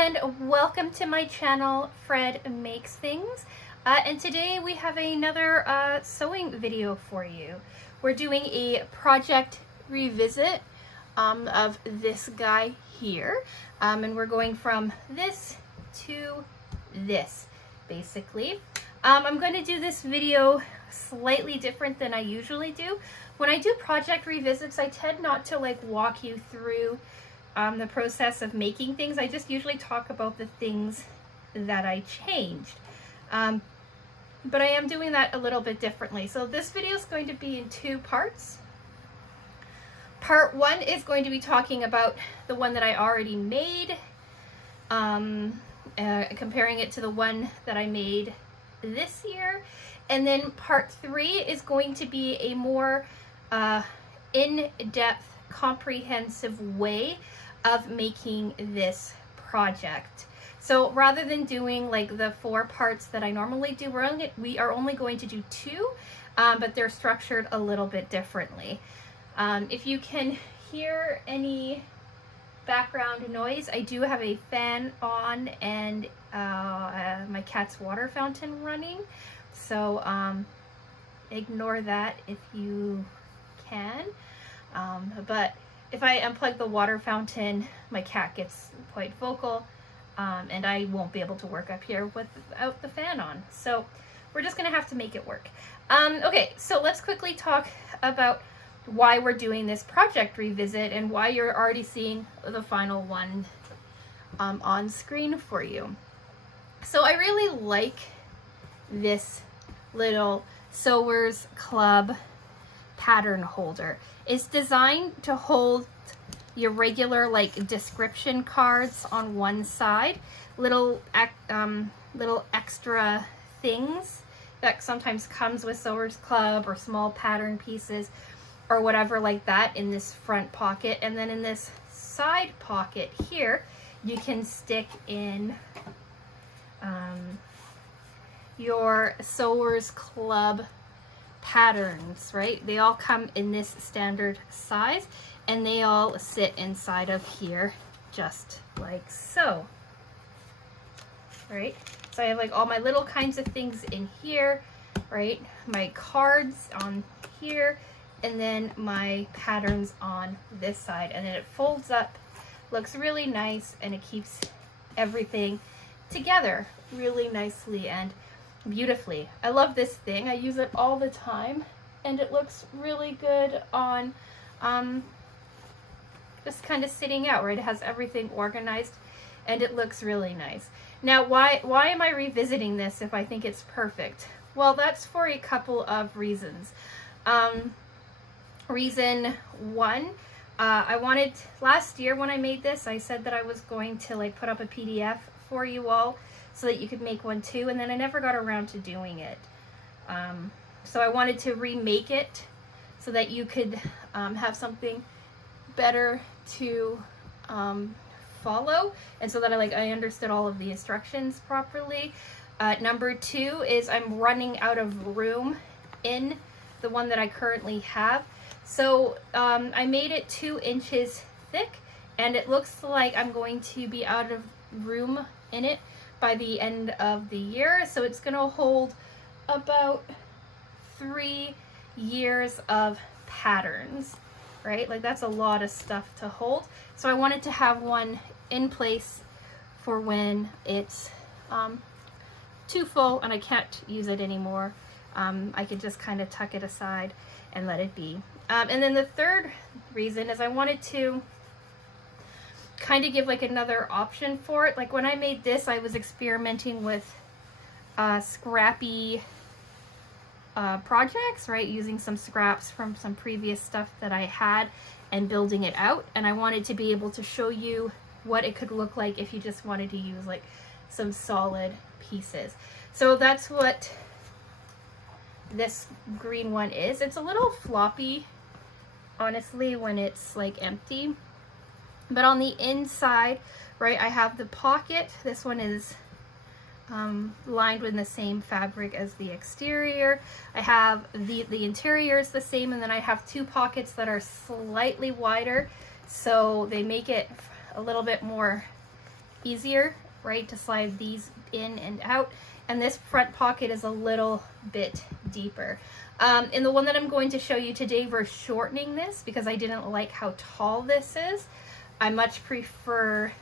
and welcome to my channel, Fred Makes Things. And today we have another sewing video for you. We're doing a project revisit of this guy here. And we're going from this to this, basically. I'm going to do this video slightly different than I usually do. When I do project revisits, I tend not to like walk you through the process of making things. I just usually talk about the things that I changed. But I am doing that a little bit differently. So this video is going to be in two parts. Part one is going to be talking about the one that I already made, comparing it to the one that I made this year. And then part three is going to be a more in-depth, comprehensive way of making this project. So rather than doing like the 4 parts that I normally do, we are only going to do 2, but they're structured a little bit differently. If you can hear any background noise, I do have a fan on and my cat's water fountain running. So ignore that if you can. But if I unplug the water fountain, my cat gets quite vocal, and I won't be able to work up here without the fan on. So we're just gonna have to make it work. Okay, so let's quickly talk about why we're doing this project revisit and why you're already seeing the final one on screen for you. So I really like this little Sewers Club pattern holder. It's designed to hold your regular like description cards on one side, little extra things that sometimes comes with Sewers Club or small pattern pieces or whatever like that in this front pocket. And then in this side pocket here, you can stick in your Sewers Club patterns, right? They all come in this standard size and they all sit inside of here just like so, right? So I have like all my little kinds of things in here, right? My cards on here, and then my patterns on this side, and then it folds up, looks really nice, and it keeps everything together really nicely and beautifully. I love this thing. I use it all the time, and it looks really good on just kind of sitting out, right? It has everything organized and it looks really nice. Now, why am I revisiting this if I think it's perfect? Well, that's for a couple of reasons. Reason one, I wanted, last year when I made this, I said that I was going to like put up a PDF for you all so that you could make one too, and then I never got around to doing it. So I wanted to remake it so that you could have something better to follow, and so that I understood all of the instructions properly. Number two is I'm running out of room in the one that I currently have. So I made it 2 inches thick, and it looks like I'm going to be out of room in it by the end of the year. So it's going to hold about 3 years of patterns, right? Like that's a lot of stuff to hold. So I wanted to have one in place for when it's too full and I can't use it anymore. I could just kind of tuck it aside and let it be. And then the third reason is I wanted to kind of give like another option for it. Like when I made this, I was experimenting with Scrappy projects, right? Using some scraps from some previous stuff that I had and building it out. And I wanted to be able to show you what it could look like if you just wanted to use like some solid pieces. So that's what this green one is. It's a little floppy, honestly, when it's like empty. But on the inside, right, I have the pocket. This one is lined with the same fabric as the exterior. I have the interior is the same, and then I have 2 pockets that are slightly wider, so they make it a little bit more easier, right, to slide these in and out. And this front pocket is a little bit deeper. In the one that I'm going to show you today, we're shortening this because I didn't like how tall this is. I much prefer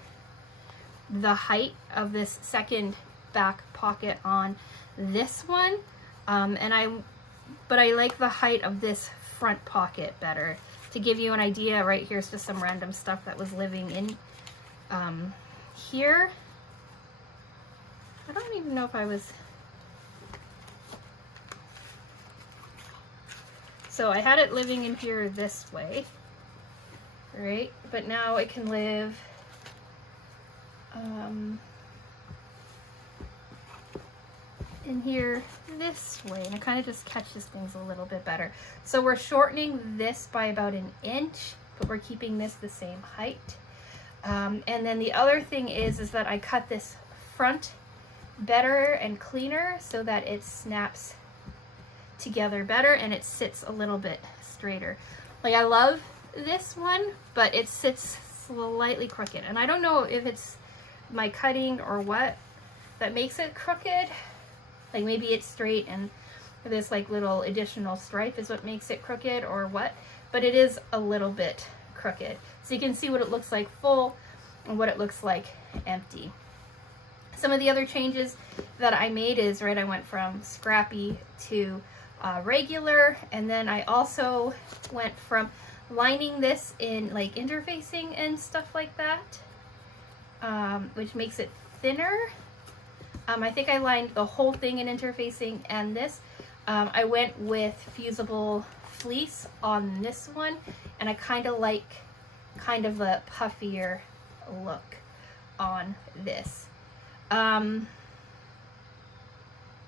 the height of this second back pocket on this one. But I like the height of this front pocket better. To give you an idea, right here's just some random stuff that was living in here. I don't even know if I was... So I had it living in here this way, right? But now it can live in here this way, and it kind of just catches things a little bit better. So we're shortening this by about 1 inch, but we're keeping this the same height. And then the other thing is that I cut this front better and cleaner so that it snaps together better and it sits a little bit straighter. Like, I love this one, but it sits slightly crooked, and I don't know if it's my cutting or what that makes it crooked. Like, maybe it's straight and this like little additional stripe is what makes it crooked or what, but it is a little bit crooked. So you can see what it looks like full and what it looks like empty. Some of the other changes that I made is, right, I went from Scrappy to regular, and then I also went from lining this in like interfacing and stuff like that, which makes it thinner. I think I lined the whole thing in interfacing, and this I went with Fusible Fleece on this one, and I kind of like a puffier look on this.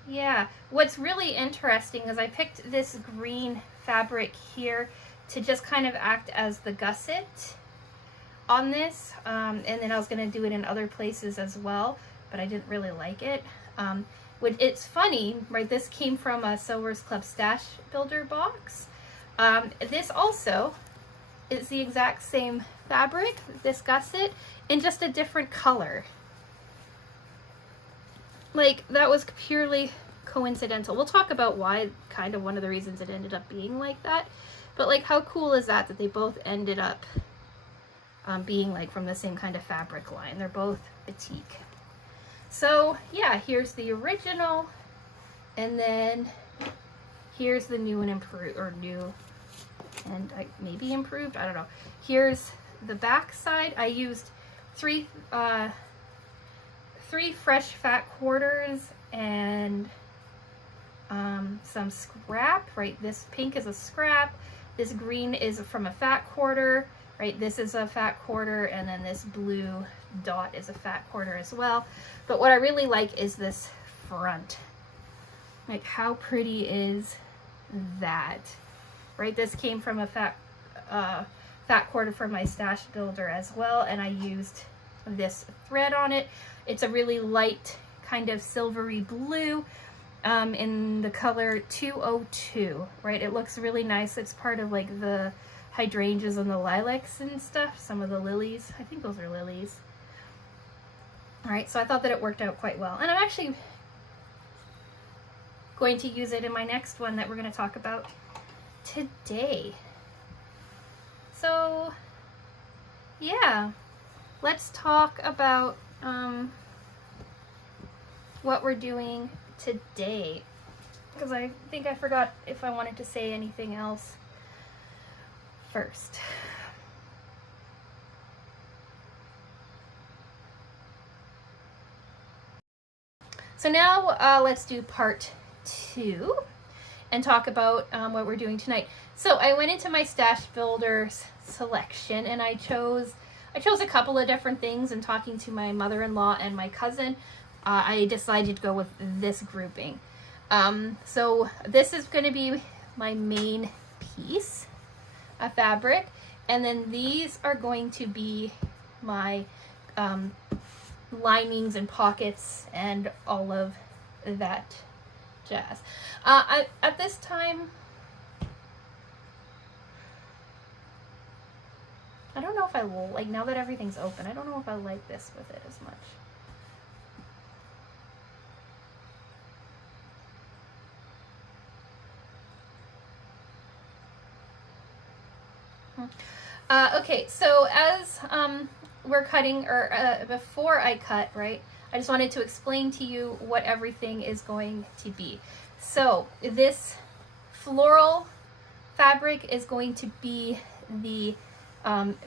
Yeah, what's really interesting is I picked this green fabric here to just kind of act as the gusset on this, and then I was going to do it in other places as well, but I didn't really like it. It's funny, right, this came from a Sewers Club Stash Builder box. This also is the exact same fabric, this gusset, in just a different color. Like, that was purely coincidental. We'll talk about why, kind of one of the reasons it ended up being like that. But like, how cool is that they both ended up being like from the same kind of fabric line. They're both batik. So yeah, here's the original, and then here's the new and improved, or new and maybe improved, I don't know. Here's the back side. I used three fresh fat quarters and some scrap, right? This pink is a scrap, this green is from a fat quarter, right? This is a fat quarter, and then this blue dot is a fat quarter as well. But what I really like is this front. Like, how pretty is that, right? This came from a fat quarter from my stash builder as well, and I used this thread on it. It's a really light kind of silvery blue in the color 202, right? It looks really nice. It's part of like the hydrangeas and the lilacs and stuff, some of the lilies. I think those are lilies. All right, so I thought that it worked out quite well, and I'm actually going to use it in my next one that we're going to talk about today. So yeah, let's talk about what we're doing today, because I think I forgot if I wanted to say anything else first. So now let's do part 2 and talk about what we're doing tonight. So I went into my stash builders selection, and I chose a couple of different things, and talking to my mother-in-law and my cousin, I decided to go with this grouping. So this is going to be my main piece of fabric, and then these are going to be my linings and pockets and all of that jazz. At this time, I don't know if I like, now that everything's open, I don't know if I like this with it as much. Okay, so as we're cutting, or before I cut, right, I just wanted to explain to you what everything is going to be. So this floral fabric is going to be the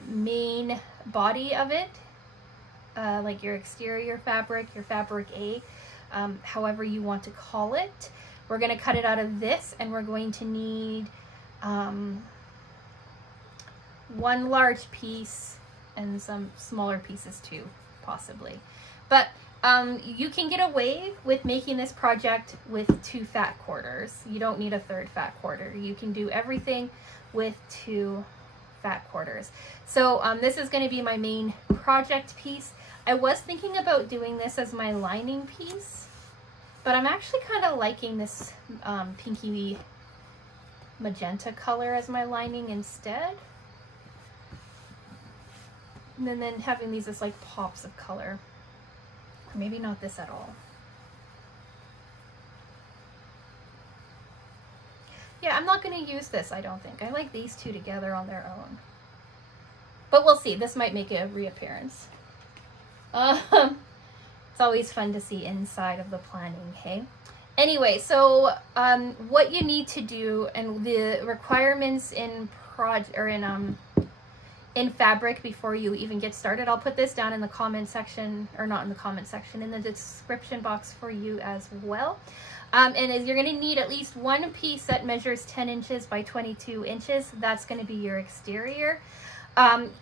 main body of it, like your exterior fabric, your fabric A, however you want to call it. We're going to cut it out of this, and we're going to need one large piece and some smaller pieces too, possibly. But you can get away with making this project with 2 fat quarters. You don't need a 3rd fat quarter. You can do everything with 2 fat quarters. So this is going to be my main project piece. I was thinking about doing this as my lining piece, but I'm actually kind of liking this pinky magenta color as my lining instead. And then having these as like pops of color. Or maybe not this at all. Yeah, I'm not going to use this, I don't think. I like these two together on their own. But we'll see. This might make a reappearance. It's always fun to see inside of the planning, hey? Anyway, so what you need to do, and the requirements in in fabric before you even get started. I'll put this down in the comment section, or not in the comment section, in the description box for you as well. And you're going to need at least one piece that measures 10 inches by 22 inches. That's going to be your exterior.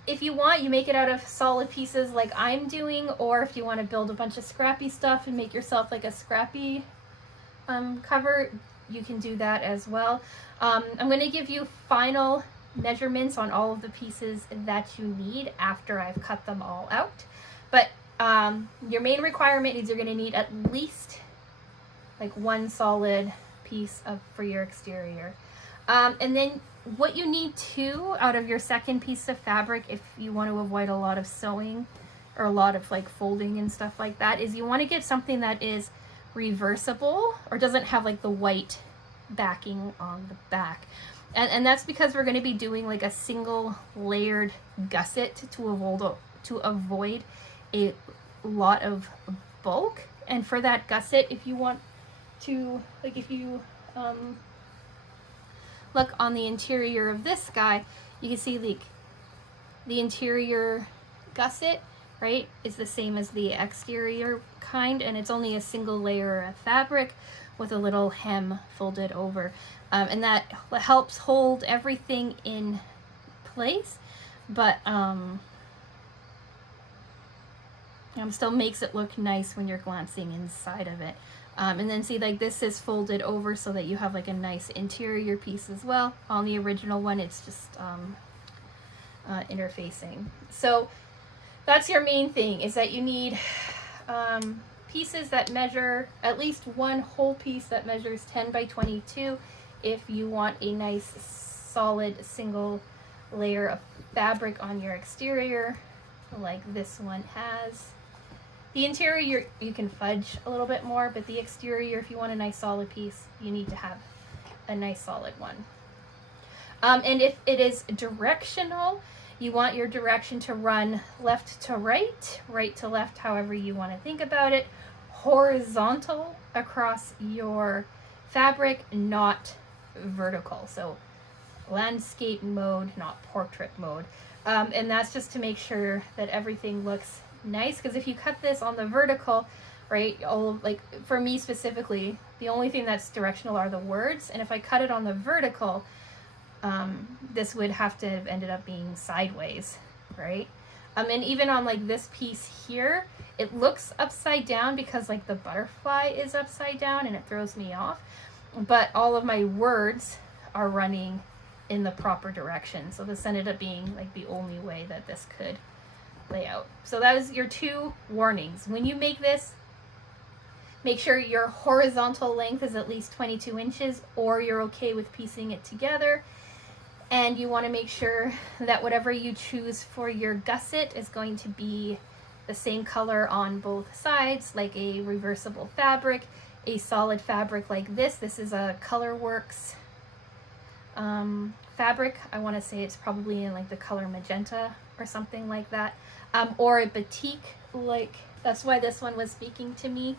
If you want, you make it out of solid pieces like I'm doing, or if you want to build a bunch of scrappy stuff and make yourself like a scrappy cover, you can do that as well. I'm going to give you final measurements on all of the pieces that you need after I've cut them all out. But your main requirement is you're going to need at least like one solid piece for your exterior. And then what you need too out of your second piece of fabric, if you want to avoid a lot of sewing or a lot of like folding and stuff like that, is you want to get something that is reversible or doesn't have like the white backing on the back. And that's because we're going to be doing like a single layered gusset to avoid a lot of bulk. And for that gusset, if you want to, like if you look on the interior of this guy, you can see like the interior gusset, right, is the same as the exterior kind, and it's only a single layer of fabric with a little hem folded over. And that helps hold everything in place, but still makes it look nice when you're glancing inside of it. And then see, like this is folded over so that you have like a nice interior piece as well. On the original one, it's just interfacing. So that's your main thing, is that you need pieces that measure, at least one whole piece that measures 10 by 22 if you want a nice solid single layer of fabric on your exterior like this one has. The interior you can fudge a little bit more, but the exterior, if you want a nice solid piece, you need to have a nice solid one. And if it is directional, you want your direction to run left to right, right to left, however you want to think about it, horizontal across your fabric, not vertical. So landscape mode, not portrait mode. And that's just to make sure that everything looks nice, because if you cut this on the vertical, right, like for me specifically, the only thing that's directional are the words, and if I cut it on the vertical, this would have to have ended up being sideways, right? And even on like this piece here, it looks upside down because like the butterfly is upside down and it throws me off, but all of my words are running in the proper direction. So this ended up being like the only way that this could lay out. So that is your 2 warnings. When you make this, make sure your horizontal length is at least 22 inches, or you're okay with piecing it together. And you want to make sure that whatever you choose for your gusset is going to be the same color on both sides, like a reversible fabric, a solid fabric like this. This is a Colorworks fabric. I want to say it's probably in like the color magenta or something like that, or a batik, like that's why this one was speaking to me.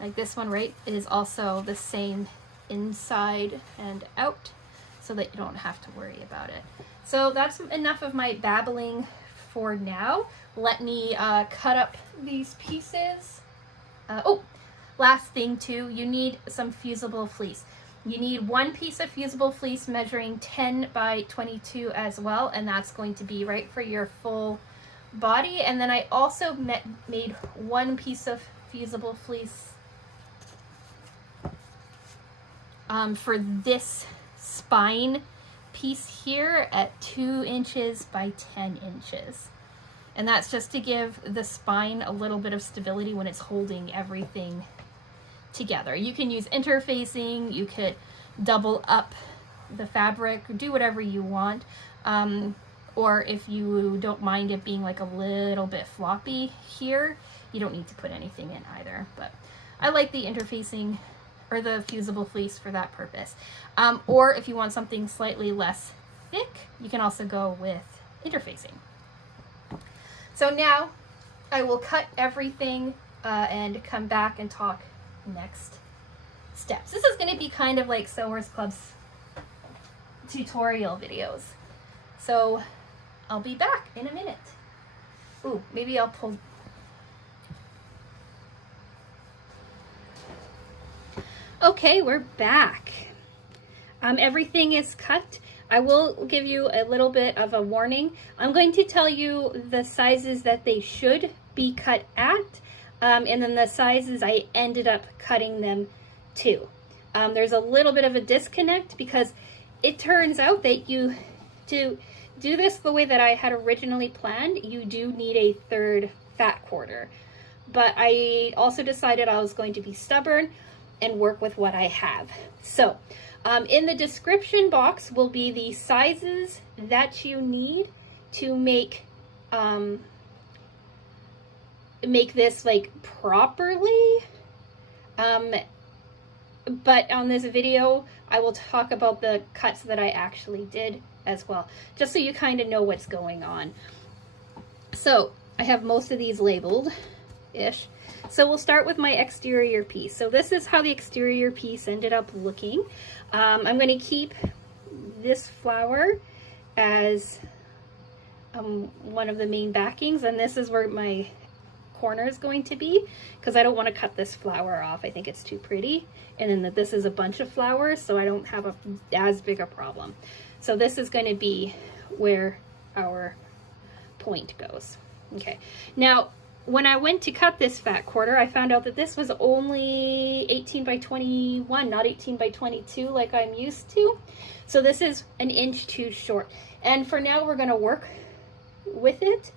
Like this one, right, is also the same inside and out, so that you don't have to worry about it. So that's enough of my babbling for now. Let me cut up these pieces. Oh, last thing too, you need some fusible fleece. You need one piece of fusible fleece measuring 10 by 22 as well, and that's going to be right for your full body. And then I also made one piece of fusible fleece for this spine piece here at 2 inches by 10 inches. And that's just to give the spine a little bit of stability when it's holding everything together. You can use interfacing, you could double up the fabric, do whatever you want. Or if you don't mind it being like a little bit floppy here, you don't need to put anything in either. But I like the interfacing or the fusible fleece for that purpose. Or if you want something slightly less thick, you can also go with interfacing. So now I will cut everything and come back and talk next steps. This is going to be kind of like Sewers Club's tutorial videos. So I'll be back in a minute. Ooh, maybe I'll pull. Okay, we're back. Everything is cut. I will give you a little bit of a warning. I'm going to tell you the sizes that they should be cut at, and then the sizes I ended up cutting them to. There's a little bit of a disconnect because it turns out that to do this the way that I had originally planned, you do need a third fat quarter. But I also decided I was going to be stubborn and work with what I have. So in the description box will be the sizes that you need to make this like properly. But on this video, I will talk about the cuts that I actually did as well, just so you kind of know what's going on. So I have most of these labeled-ish. So we'll start with my exterior piece. So this is how the exterior piece ended up looking. I'm going to keep this flower as one of the main backings, and this is where my corner is going to be, because I don't want to cut this flower off. I think it's too pretty. And then this is a bunch of flowers, so I don't have as big a problem. So this is going to be where our point goes. Okay, now when I went to cut this fat quarter, I found out that this was only 18 by 21, not 18 by 22 like I'm used to. So this is an inch too short. And for now, we're going to work with it.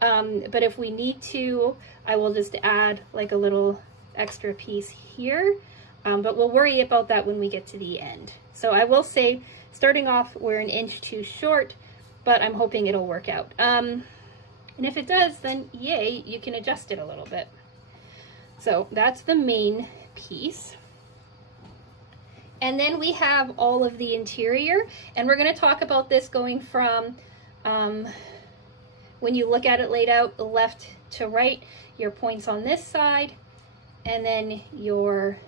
But if we need to, I will just add like a little extra piece here. But we'll worry about that when we get to the end. So I will say, starting off, we're an inch too short, but I'm hoping it'll work out. And if it does, then yay, you can adjust it a little bit. So that's the main piece. And then we have all of the interior, and we're going to talk about this going from when you look at it laid out left to right, your points on this side, and then your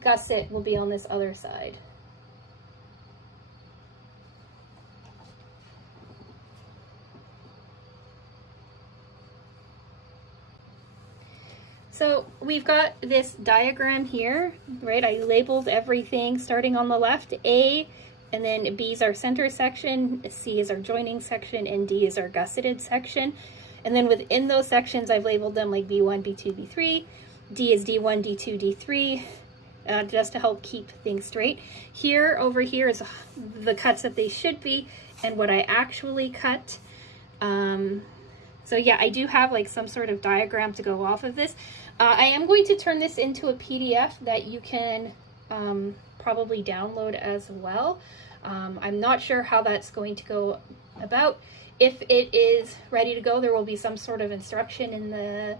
gusset will be on this other side. So we've got this diagram here, right? I labeled everything starting on the left. A, and then B is our center section, C is our joining section, and D is our gusseted section. And then within those sections, I've labeled them like B1, B2, B3. D is D1, D2, D3, just to help keep things straight. Here, over here is the cuts that they should be and what I actually cut. So yeah, I do have like some sort of diagram to go off of this. I am going to turn this into a PDF that you can probably download as well. I'm not sure how that's going to go about. If it is ready to go, there will be some sort of instruction in the,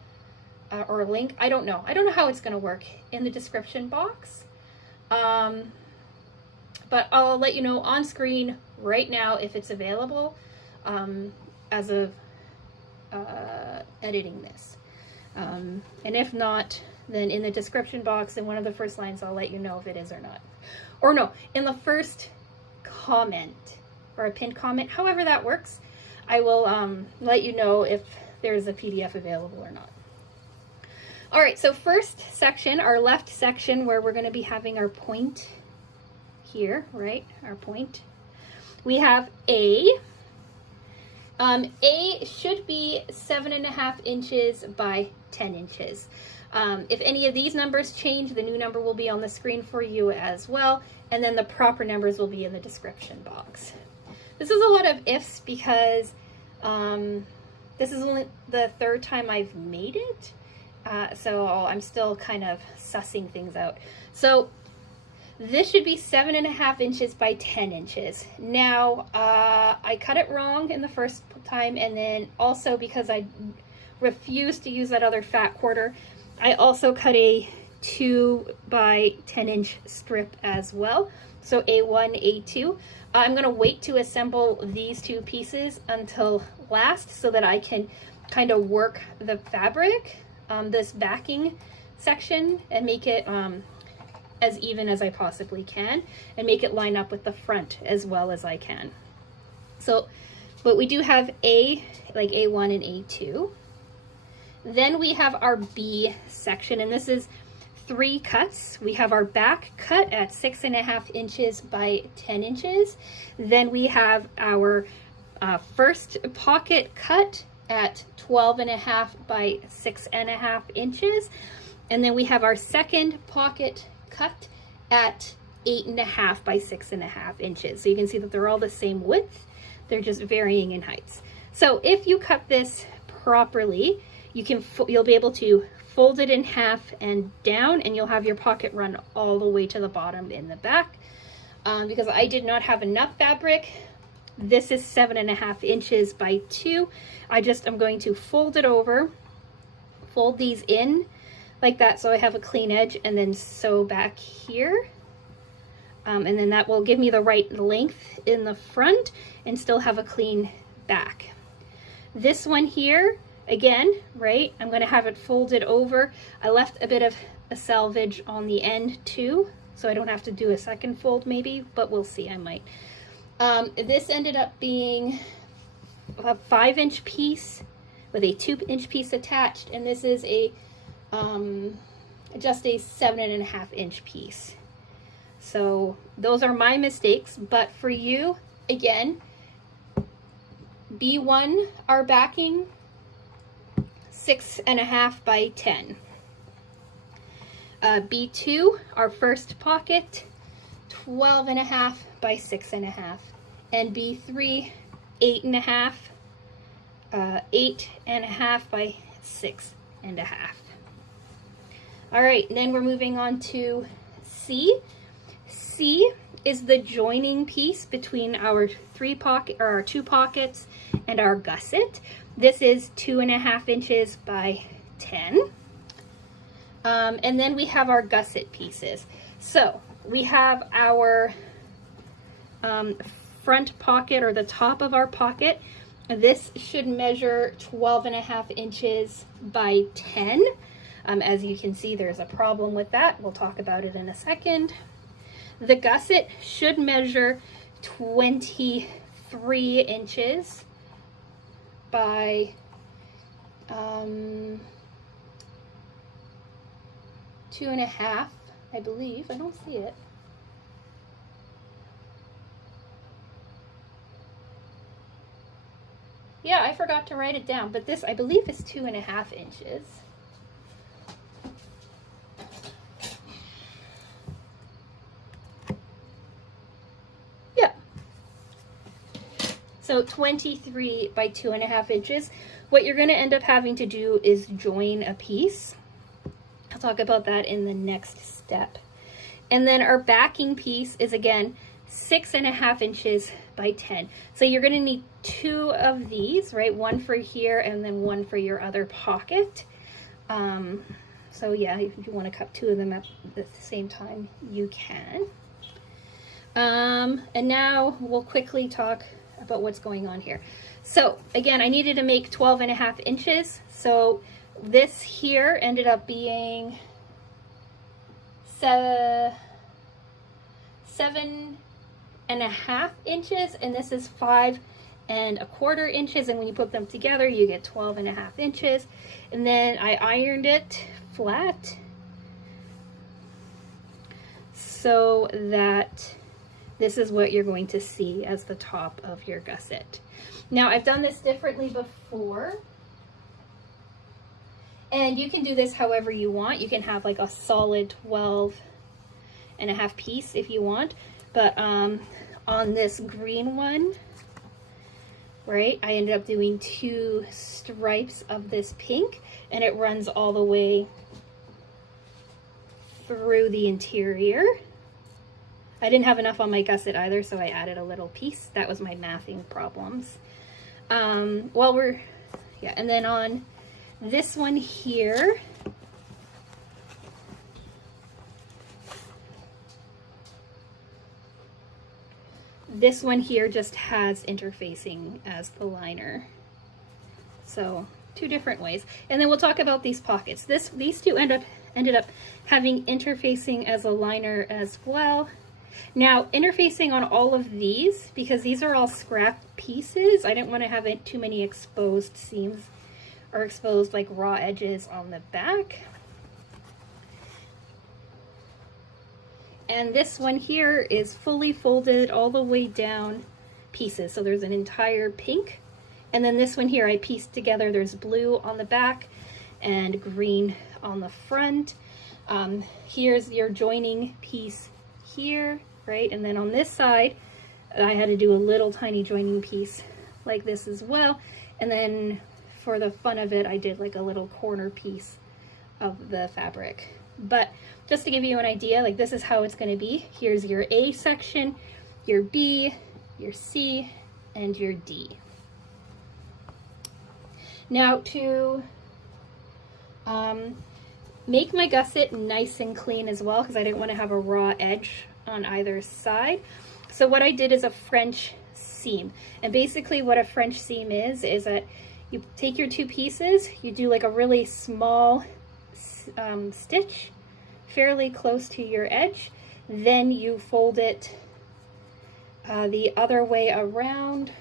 or a link. I don't know. I don't know how it's going to work in the description box. But I'll let you know on screen right now if it's available as of editing this. And if not, then in the description box in one of the first lines, I'll let you know if it is or not. Or no, in the first comment or a pinned comment, however that works, I will let you know if there's a PDF available or not. All right, so first section, our left section where we're going to be having our point here, right? Our point. We have A. A should be 7.5 inches by 10 inches. If any of these numbers change, the new number will be on the screen for you as well, and then the proper numbers will be in the description box. This is a lot of ifs because this is only the third time I've made it, so I'm still kind of sussing things out. So this should be 7.5 inches by 10 inches. Now, I cut it wrong in the first time, and then also because I refused to use that other fat quarter, I also cut a 2 by 10 inch strip as well. So A1, A2. I'm gonna wait to assemble these two pieces until last so that I can kind of work the fabric, this backing section, and make it as even as I possibly can, and make it line up with the front as well as I can. So, but we do have A, like A1 and A2. Then we have our B section, and this is 3 cuts. We have our back cut at 6.5 inches by 10 inches. Then we have our first pocket cut at 12.5 by 6.5 inches. And then we have our second pocket cut at 8.5 by 6.5 inches. So you can see that they're all the same width. They're just varying in heights. So if you cut this properly, you'll be able to fold it in half and down, and you'll have your pocket run all the way to the bottom in the back. Because I did not have enough fabric, this is 7.5 inches by 2. I'm going to fold it over, fold these in like that so I have a clean edge, and then sew back here. And then that will give me the right length in the front and still have a clean back. This one here, again, right, I'm going to have it folded over. I left a bit of a selvage on the end too, so I don't have to do a second fold maybe, but we'll see, I might. This ended up being a 5-inch piece with a 2-inch piece attached, and this is a just a 7.5-inch piece. So those are my mistakes, but for you, again, B1, our backing, 6.5 by 10. B2, our first pocket, 12.5 by 6.5. And B3, 8.5, 8.5 by 6.5. All right, then we're moving on to C. C is the joining piece between our 2 pockets and our gusset. This is 2.5 inches by 10. And then we have our gusset pieces. So we have our front pocket, or the top of our pocket. This should measure 12.5 inches by 10. As you can see, there's a problem with that. We'll talk about it in a second. The gusset should measure 23 inches by 2.5, I believe. I don't see it. Yeah, I forgot to write it down, but this, I believe, is 2.5 inches. Yeah. So 23 by 2.5 inches. What you're going to end up having to do is join a piece. I'll talk about that in the next step. And then our backing piece is again 6.5 inches by 10. So you're going to need 2 of these, right? One for here and then one for your other pocket. So yeah, if you want to cut 2 of them at the same time, you can. And now we'll quickly talk about what's going on here. So again, I needed to make 12.5 inches. So this here ended up being 7.5 inches, and this is 5.25 inches, and when you put them together you get 12.5 inches. And then I ironed it flat so that this is what you're going to see as the top of your gusset. Now I've done this differently before, and you can do this however you want. You can have like a solid 12.5 piece if you want, but on this green one, right, I ended up doing 2 stripes of this pink, and it runs all the way through the interior. I didn't have enough on my gusset either, so I added a little piece. That was my mathing problems. And then on this one here, this one here just has interfacing as the liner. So 2 different ways. And then we'll talk about these pockets. These 2 ended up having interfacing as a liner as well. Now, interfacing on all of these, because these are all scrap pieces, I didn't want to have too many exposed seams or exposed like raw edges on the back. And this one here is fully folded all the way down pieces. So there's an entire pink. And then this one here I pieced together. There's blue on the back and green on the front. Here's your joining piece here, right? And then on this side, I had to do a little tiny joining piece like this as well. And then for the fun of it, I did like a little corner piece of the fabric. But just to give you an idea, like this is how it's going to be. Here's your A section, your B, your C, and your D. Now to make my gusset nice and clean as well, because I didn't want to have a raw edge on either side. So what I did is a French seam. And basically what a French seam is that you take your 2 pieces, you do like a really small stitch fairly close to your edge, then you fold it the other way around.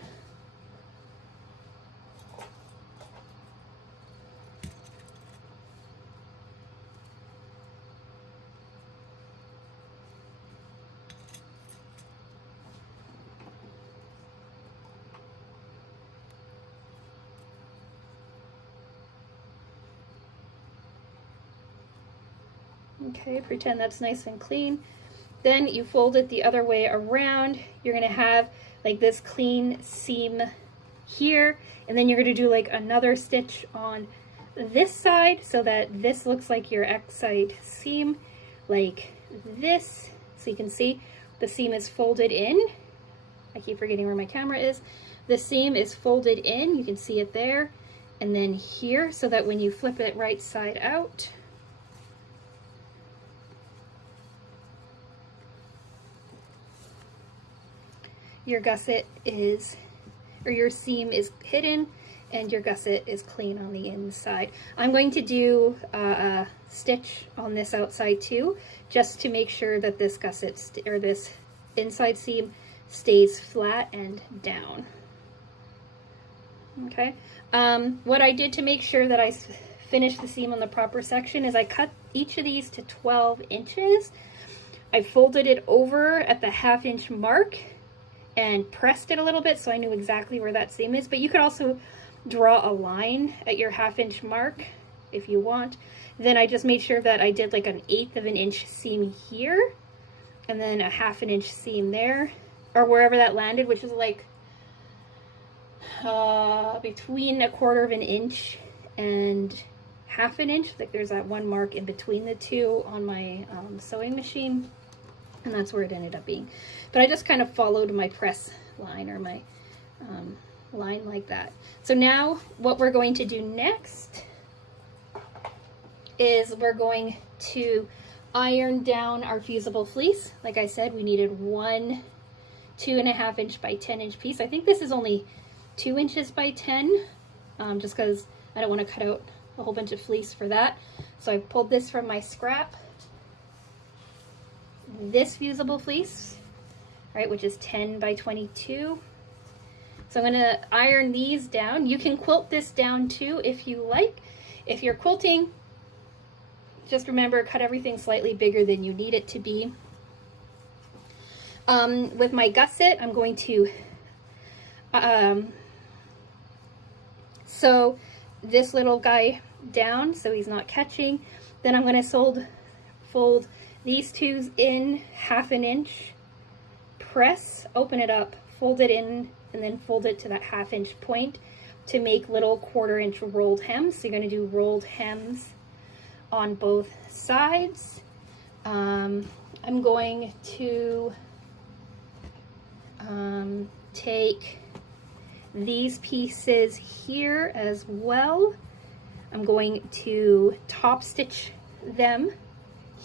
Okay, pretend that's nice and clean. Then you fold it the other way around. You're gonna have like this clean seam here, and then you're gonna do like another stitch on this side so that this looks like your X-side seam, like this. So you can see the seam is folded in. I keep forgetting where my camera is. The seam is folded in, you can see it there, and then here, so that when you flip it right side out, your gusset is, or your seam is hidden and your gusset is clean on the inside. I'm going to do a stitch on this outside too, just to make sure that this gusset, or this inside seam, stays flat and down. Okay. What I did to make sure that I finished the seam on the proper section is I cut each of these to 12 inches. I folded it over at the 1/2 inch mark and pressed it a little bit so I knew exactly where that seam is, but you could also draw a line at your 1/2 inch mark if you want. Then I just made sure that I did like an 1/8 of an inch seam here, and then a 1/2 an inch seam there, or wherever that landed, which is like between 1/4 of an inch and 1/2 an inch. Like there's that one mark in between the two on my sewing machine. and that's where it ended up being. But I just kind of followed my press line, or my line like that. So now what we're going to do next is we're going to iron down our fusible fleece. Like I said, we needed one 2.5 inch by 10 inch piece. I think this is only 2 inches by 10, just because I don't want to cut out a whole bunch of fleece for that. So I pulled this from my scrap, this fusible fleece, right, which is 10 by 22. So I'm going to iron these down. You can quilt this down too if you like. If you're quilting, just remember, cut everything slightly bigger than you need it to be. With my gusset, I'm going to sew this little guy down so he's not catching. Then I'm going to fold these two in 1/2 inch, press, open it up, fold it in, and then fold it to that 1/2 inch point to make little 1/4 inch rolled hems. So you're going to do rolled hems on both sides. I'm going to take these pieces here as well. I'm going to top stitch them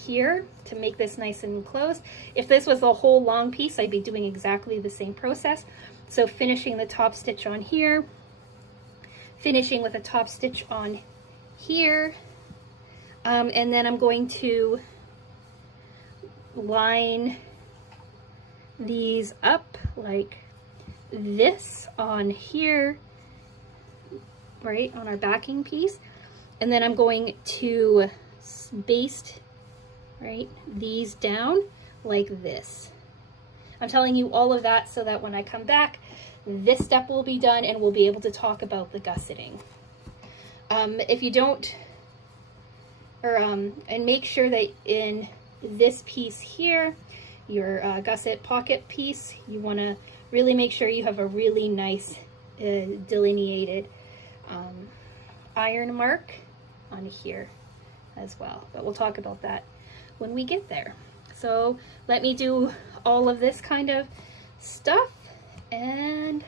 here to make this nice and close. If this was a whole long piece, I'd be doing exactly the same process. So finishing the top stitch on here, finishing with a top stitch on here, and then I'm going to line these up like this on here, right, on our backing piece. And then I'm going to baste, right, these down like this. I'm telling you all of that so that when I come back, this step will be done and we'll be able to talk about the gusseting. If you don't, and make sure that in this piece here, your gusset pocket piece, you want to really make sure you have a really nice delineated iron mark on here as well. But we'll talk about that when we get there. So let me do all of this kind of stuff and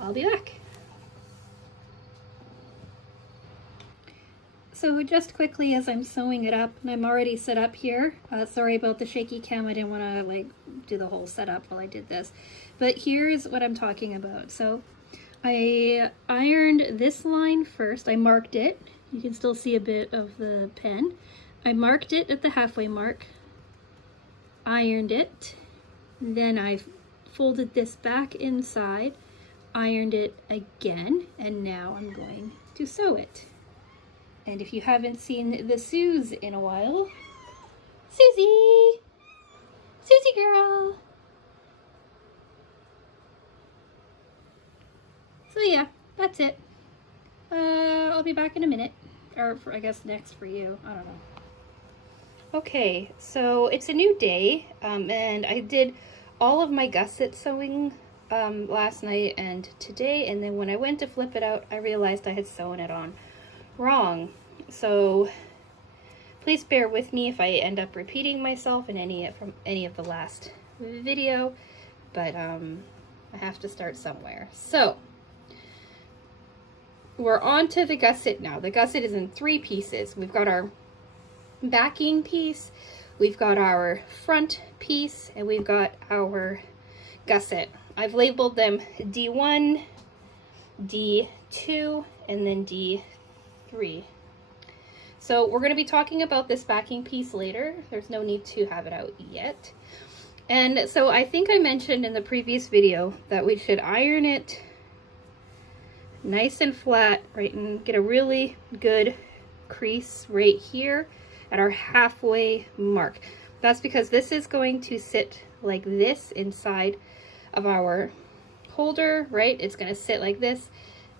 I'll be back. So just quickly, as I'm sewing it up, and I'm already set up here. Sorry about the shaky cam. I didn't want to like do the whole setup while I did this. But here's what I'm talking about. So I ironed this line first. I marked it. You can still see a bit of the pen. I marked it at the halfway mark, ironed it, then I folded this back inside, ironed it again, and now I'm going to sew it. And if you haven't seen the Suze in a while, Susie! Susie girl! So yeah, that's it. I'll be back in a minute. Or I guess next for you, I don't know. Okay, so it's a new day, and I did all of my gusset sewing last night and today, and then when I went to flip it out, I realized I had sewn it on wrong. So please bear with me if I end up repeating myself in from any of the last video, but I have to start somewhere. So we're on to the gusset now. The gusset is in 3 pieces. We've got our backing piece, we've got our front piece, and we've got our gusset. I've labeled them D1, D2, and then D3. So we're going to be talking about this backing piece later. There's no need to have it out yet. And so I think I mentioned in the previous video that we should iron it nice and flat, right, and get a really good crease right here at our halfway mark. That's because this is going to sit like this inside of our holder, right? It's going to sit like this.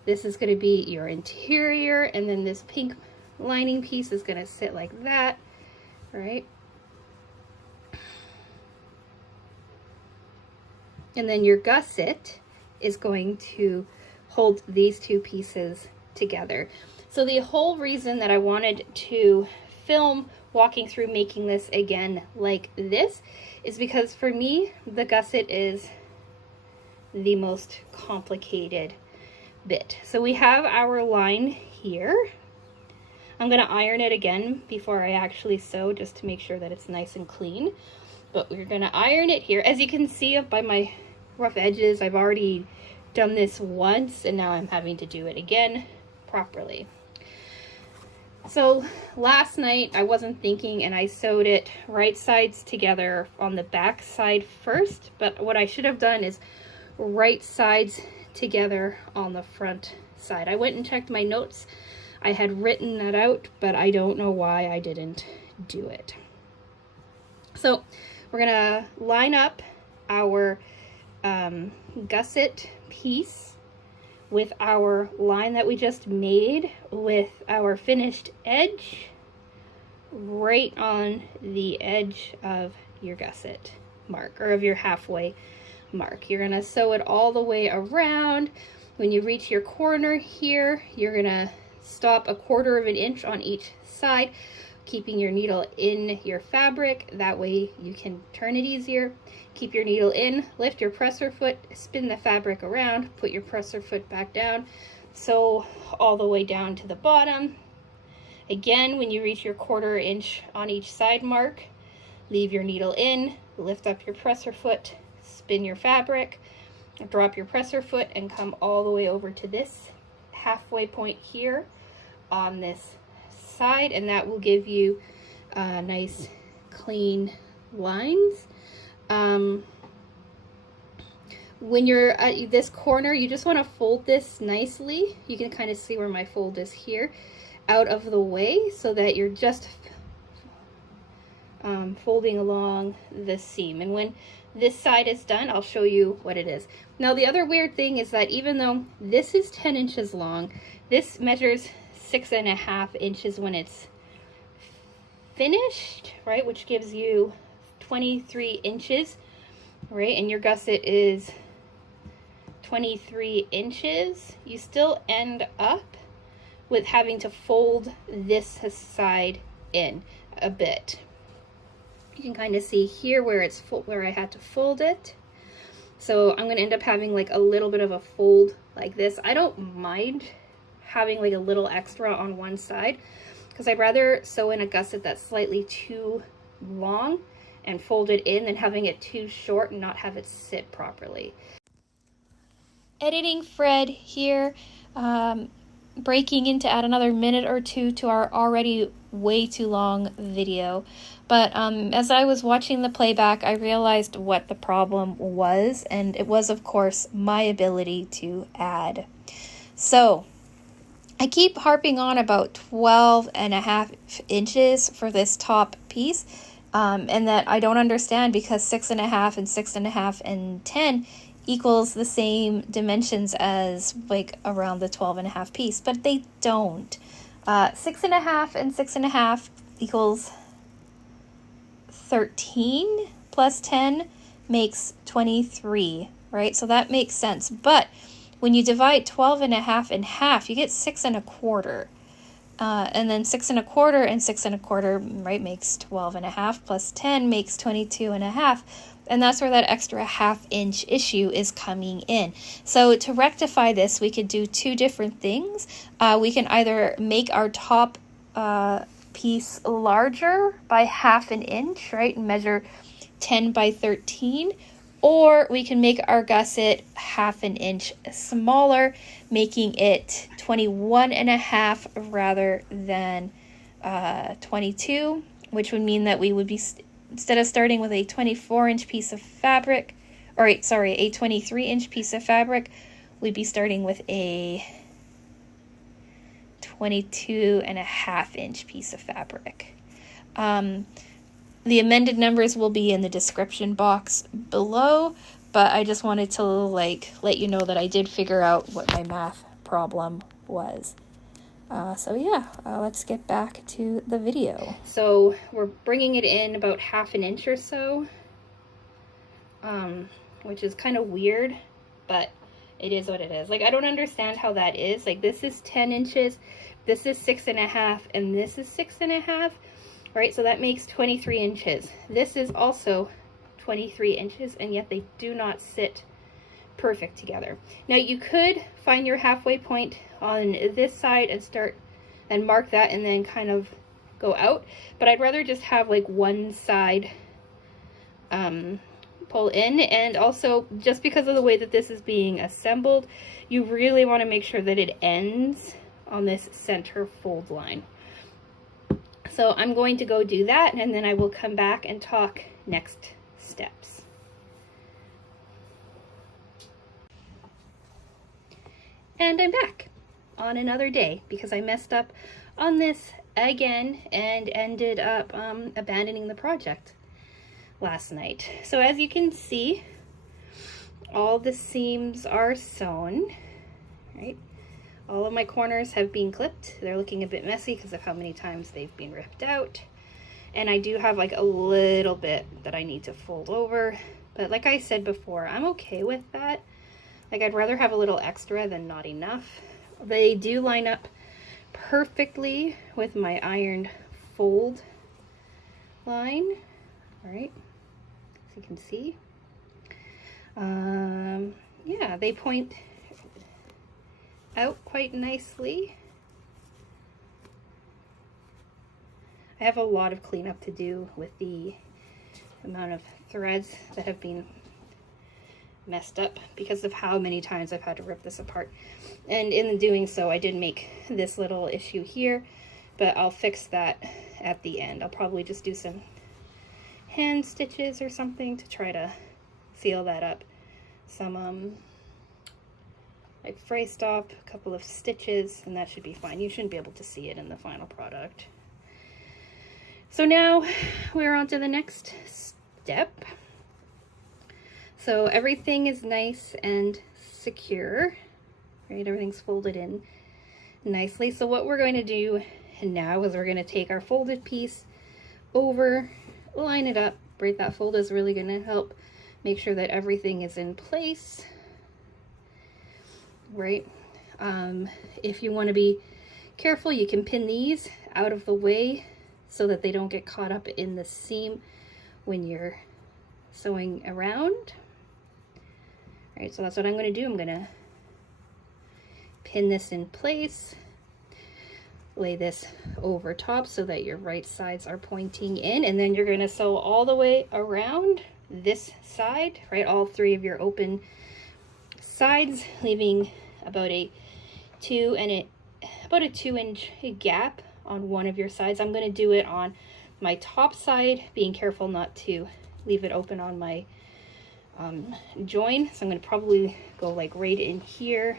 This is going to be your interior, and then this pink lining piece is going to sit like that, right? And then your gusset is going to hold these 2 pieces together. So the whole reason that I wanted to film walking through making this again like this is because for me, the gusset is the most complicated bit. So we have our line here. I'm going to iron it again before I actually sew, just to make sure that it's nice and clean. But we're going to iron it here. As you can see up by my rough edges, I've already done this once and now I'm having to do it again properly. So last night I wasn't thinking and I sewed it right sides together on the back side first, but what I should have done is right sides together on the front side. I went and checked my notes. I had written that out, but I don't know why I didn't do it. So we're gonna line up our gusset piece with our line that we just made with our finished edge right on the edge of your gusset mark, or of your halfway mark. You're gonna sew it all the way around. When you reach your corner here, you're gonna stop 1/4 of an inch on each side, keeping your needle in your fabric. That way you can turn it easier. Keep your needle in, lift your presser foot, spin the fabric around, put your presser foot back down, sew all the way down to the bottom. Again, when you reach your 1/4 inch on each side mark, leave your needle in, lift up your presser foot, spin your fabric, drop your presser foot, and come all the way over to this halfway point here on this side, and that will give you nice clean lines. When you're at this corner, you just want to fold this nicely. You can kind of see where my fold is here, out of the way, so that you're just folding along the seam. And when this side is done, I'll show you what it is. Now the other weird thing is that even though this is 10 inches long, this measures 6.5 inches when it's finished, right? Which gives you 23 inches, right? And your gusset is 23 inches. You still end up with having to fold this side in a bit. You can kind of see here where it's where I had to fold it. So I'm going to end up having like a little bit of a fold like this. I don't mind having like a little extra on one side because I'd rather sew in a gusset that's slightly too long and fold it in than having it too short and not have it sit properly. Editing Fred here, breaking in to add another minute or two to our already way too long video. But as I was watching the playback, I realized what the problem was, and it was, of course, my ability to add. So I keep harping on about 12.5 inches for this top piece, and that I don't understand because 6.5 and 6.5 and 10 equals the same dimensions as like around the 12.5 piece, but they don't. 6.5 and 6.5 equals 13 plus 10 makes 23, right? So that makes sense. But when you divide 12.5 in half, you get 6 1/4. And then 6 1/4 and 6 1/4, right, makes 12.5 plus 10 makes 22.5. And that's where that extra 1/2 inch issue is coming in. So to rectify this, we could do two different things. We can either make our top piece larger by 1/2 inch, right, and measure 10 by 13, or we can make our gusset 1/2 inch smaller, making it 21.5 rather than 22, which would mean that we would be, instead of starting with a 24-inch piece of fabric, or a 23-inch piece of fabric, we'd be starting with a 22.5-inch piece of fabric. The amended numbers will be in the description box below, but I just wanted to let you know that I did figure out what my math problem was. So yeah, let's get back to the video. So we're bringing it in about 1/2 inch or so, which is kind of weird, but it is what it is. Like, I don't understand how that is. Like, this is 10 inches, This is 6.5 and this is 6.5, right? So that makes 23 inches. This is also 23 inches, and yet they do not sit perfect together. Now you could find your halfway point on this side and start and mark that and then kind of go out, but I'd rather just have like one side pull in. And also, just because of the way that this is being assembled, you really want to make sure that it ends on this center fold line. So I'm going to go do that, and then I will come back and talk next steps. And I'm back on another day because I messed up on this again and ended up abandoning the project last night. So as you can see, all the seams are sewn, right? All of my corners have been clipped. They're looking a bit messy because of how many times they've been ripped out. And I do have like a little bit that I need to fold over. But like I said before, I'm okay with that. Like, I'd rather have a little extra than not enough. They do line up perfectly with my ironed fold line. All right, as you can see. Yeah, they point out quite nicely. I have a lot of cleanup to do with the amount of threads that have been messed up because of how many times I've had to rip this apart. And in doing so, I did make this little issue here, but I'll fix that at the end. I'll probably just do some hand stitches or something to try to seal that up. Some like fray stop, a couple of stitches, and that should be fine. You shouldn't be able to see it in the final product. So now we're on to the next step. So everything is nice and secure, right? Everything's folded in nicely. So what we're going to do now is we're going to take our folded piece over, line it up, right? That fold is really going to help make sure that everything is in place, right? If you want to be careful, you can pin these out of the way so that they don't get caught up in the seam when you're sewing around. All right, so that's what I'm going to do. I'm going to pin this in place, lay this over top so that your right sides are pointing in, and then you're going to sew all the way around this side, right? All three of your open sides, leaving about a 2 inch gap on one of your sides. I'm going to do it on my top side, being careful not to leave it open on my join. So I'm going to probably go like right in here,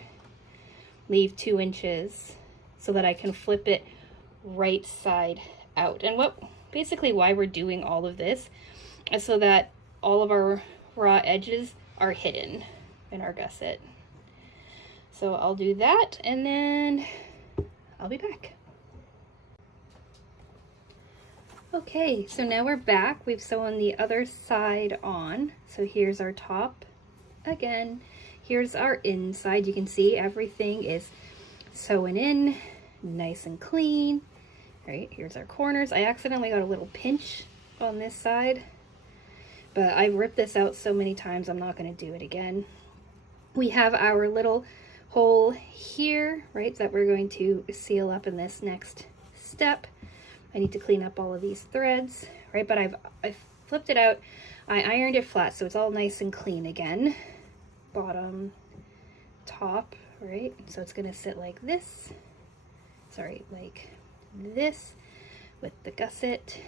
leave 2 inches so that I can flip it right side out. And basically why we're doing all of this is so that all of our raw edges are hidden in our gusset. So I'll do that and then I'll be back. Okay, so now we're back. We've sewn the other side on. So here's our top again. Here's our inside. You can see everything is sewn in nice and clean. Right, here's our corners. I accidentally got a little pinch on this side, but I ripped this out so many times I'm not going to do it again. We have our little hole here, right, that we're going to seal up in this next step. I need to clean up all of these threads, right? But I flipped it out. I ironed it flat, so it's all nice and clean again. Bottom, top, right? So it's gonna sit like this. Sorry, like this with the gusset.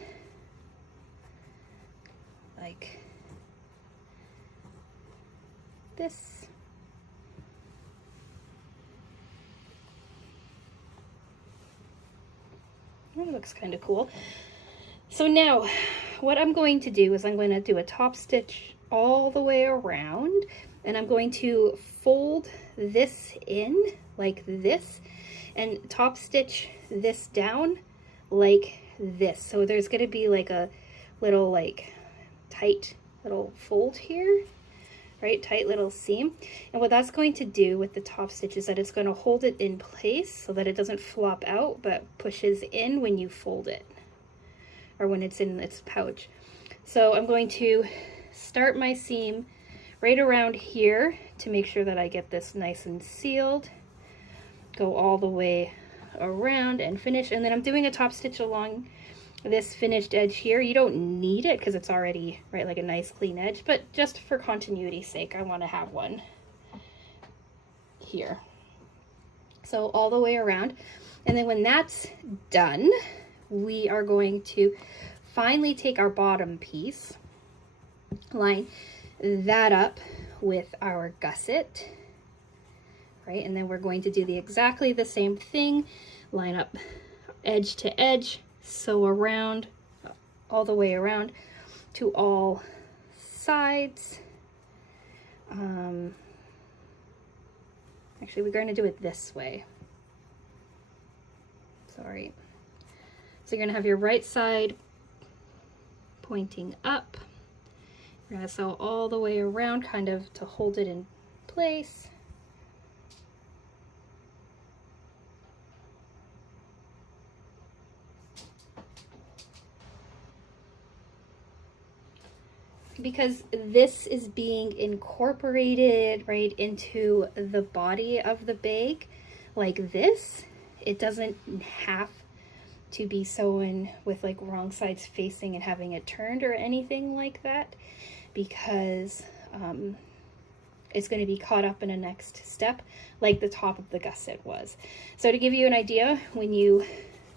Like this. That looks kind of cool. So now what I'm going to do is I'm going to do a top stitch all the way around, and I'm going to fold this in like this and top stitch this down like this. So there's going to be like a little like tight little fold here, right? Tight little seam. And what that's going to do with the top stitch is that it's going to hold it in place so that it doesn't flop out, but pushes in when you fold it, or when it's in its pouch. So I'm going to start my seam right around here to make sure that I get this nice and sealed. Go all the way around and finish. And then I'm doing a top stitch along this finished edge here. You don't need it because it's already, right, like a nice clean edge, but just for continuity's sake, I want to have one here. So all the way around. And then when that's done, we are going to finally take our bottom piece, line that up with our gusset, right? And then we're going to do exactly the same thing, line up edge to edge, sew around, all the way around to all sides. Actually, we're going to do it this way. Sorry. So you're going to have your right side pointing up. We're going to sew all the way around, kind of to hold it in place. Because this is being incorporated right into the body of the bag like this, it doesn't have to be sewn with like wrong sides facing and having it turned or anything like that, because it's going to be caught up in a next step like the top of the gusset was. So to give you an idea, when you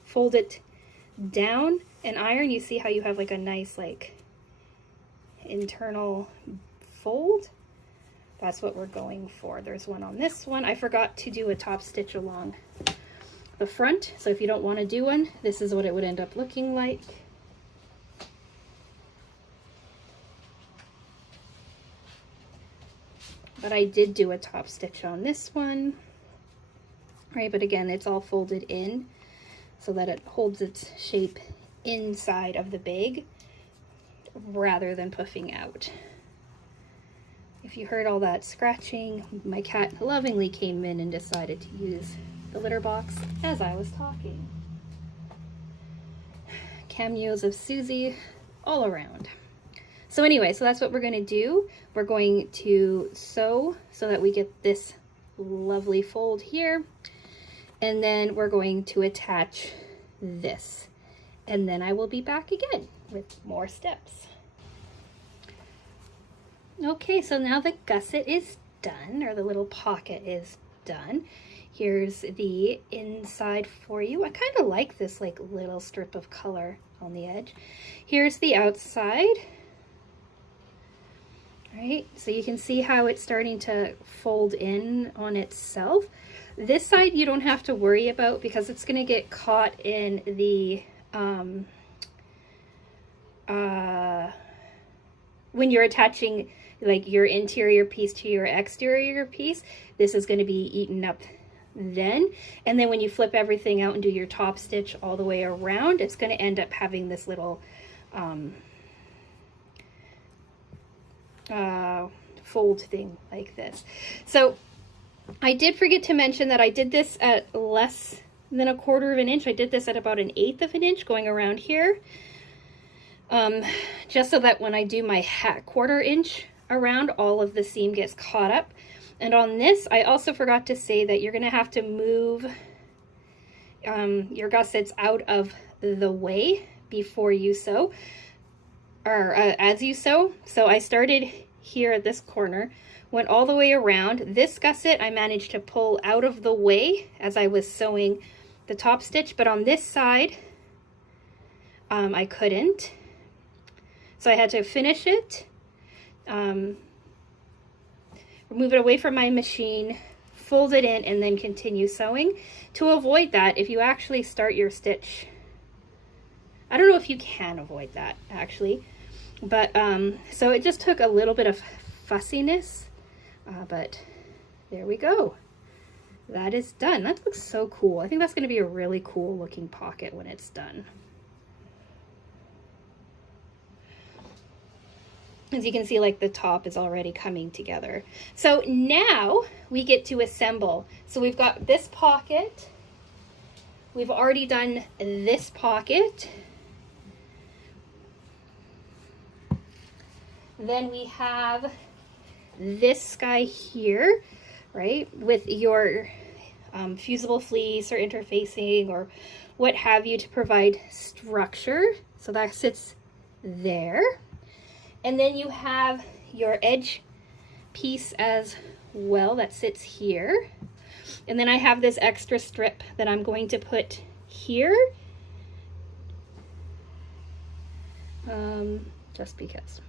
fold it down and iron, you see how you have like a nice like internal fold. That's what we're going for. There's one on this one. I forgot to do a top stitch along the front, so if you don't want to do one, this is what it would end up looking like. But I did do a top stitch on this one, right? But again, it's all folded in so that it holds its shape inside of the bag rather than puffing out. If you heard all that scratching, my cat lovingly came in and decided to use the litter box as I was talking. Cameos of Susie all around. So anyway, so that's what we're going to do. We're going to sew so that we get this lovely fold here, and then we're going to attach this, and then I will be back again with more steps. Okay, so now the gusset is done, or the little pocket is done. Here's the inside for you. I kind of like this like little strip of color on the edge. Here's the outside. Right, so you can see how it's starting to fold in on itself. This side you don't have to worry about because it's going to get caught in the when you're attaching like your interior piece to your exterior piece, this is going to be eaten up then. And then when you flip everything out and do your top stitch all the way around, it's going to end up having this little fold thing like this. So I did forget to mention that I did this at less than 1/4 of an inch. I did this at about 1/8 of an inch going around here, just so that when I do my 1/4 inch around, all of the seam gets caught up. And on this, I also forgot to say that you're going to have to move your gussets out of the way before you sew, or as you sew. So I started here at this corner, went all the way around. This gusset I managed to pull out of the way as I was sewing the top stitch, but on this side I couldn't. So I had to finish it, remove it away from my machine, fold it in, and then continue sewing. To avoid that, if you actually start your stitch, I don't know if you can avoid that actually, but so it just took a little bit of fussiness, but there we go. That is done. That looks so cool. I think that's going to be a really cool looking pocket when it's done. As you can see, like the top is already coming together. So now we get to assemble. So we've got this pocket. We've already done this pocket. Then we have this guy here, right? With your fusible fleece or interfacing or what have you to provide structure. So that sits there. And then you have your edge piece as well that sits here. And then I have this extra strip that I'm going to put here. Just because.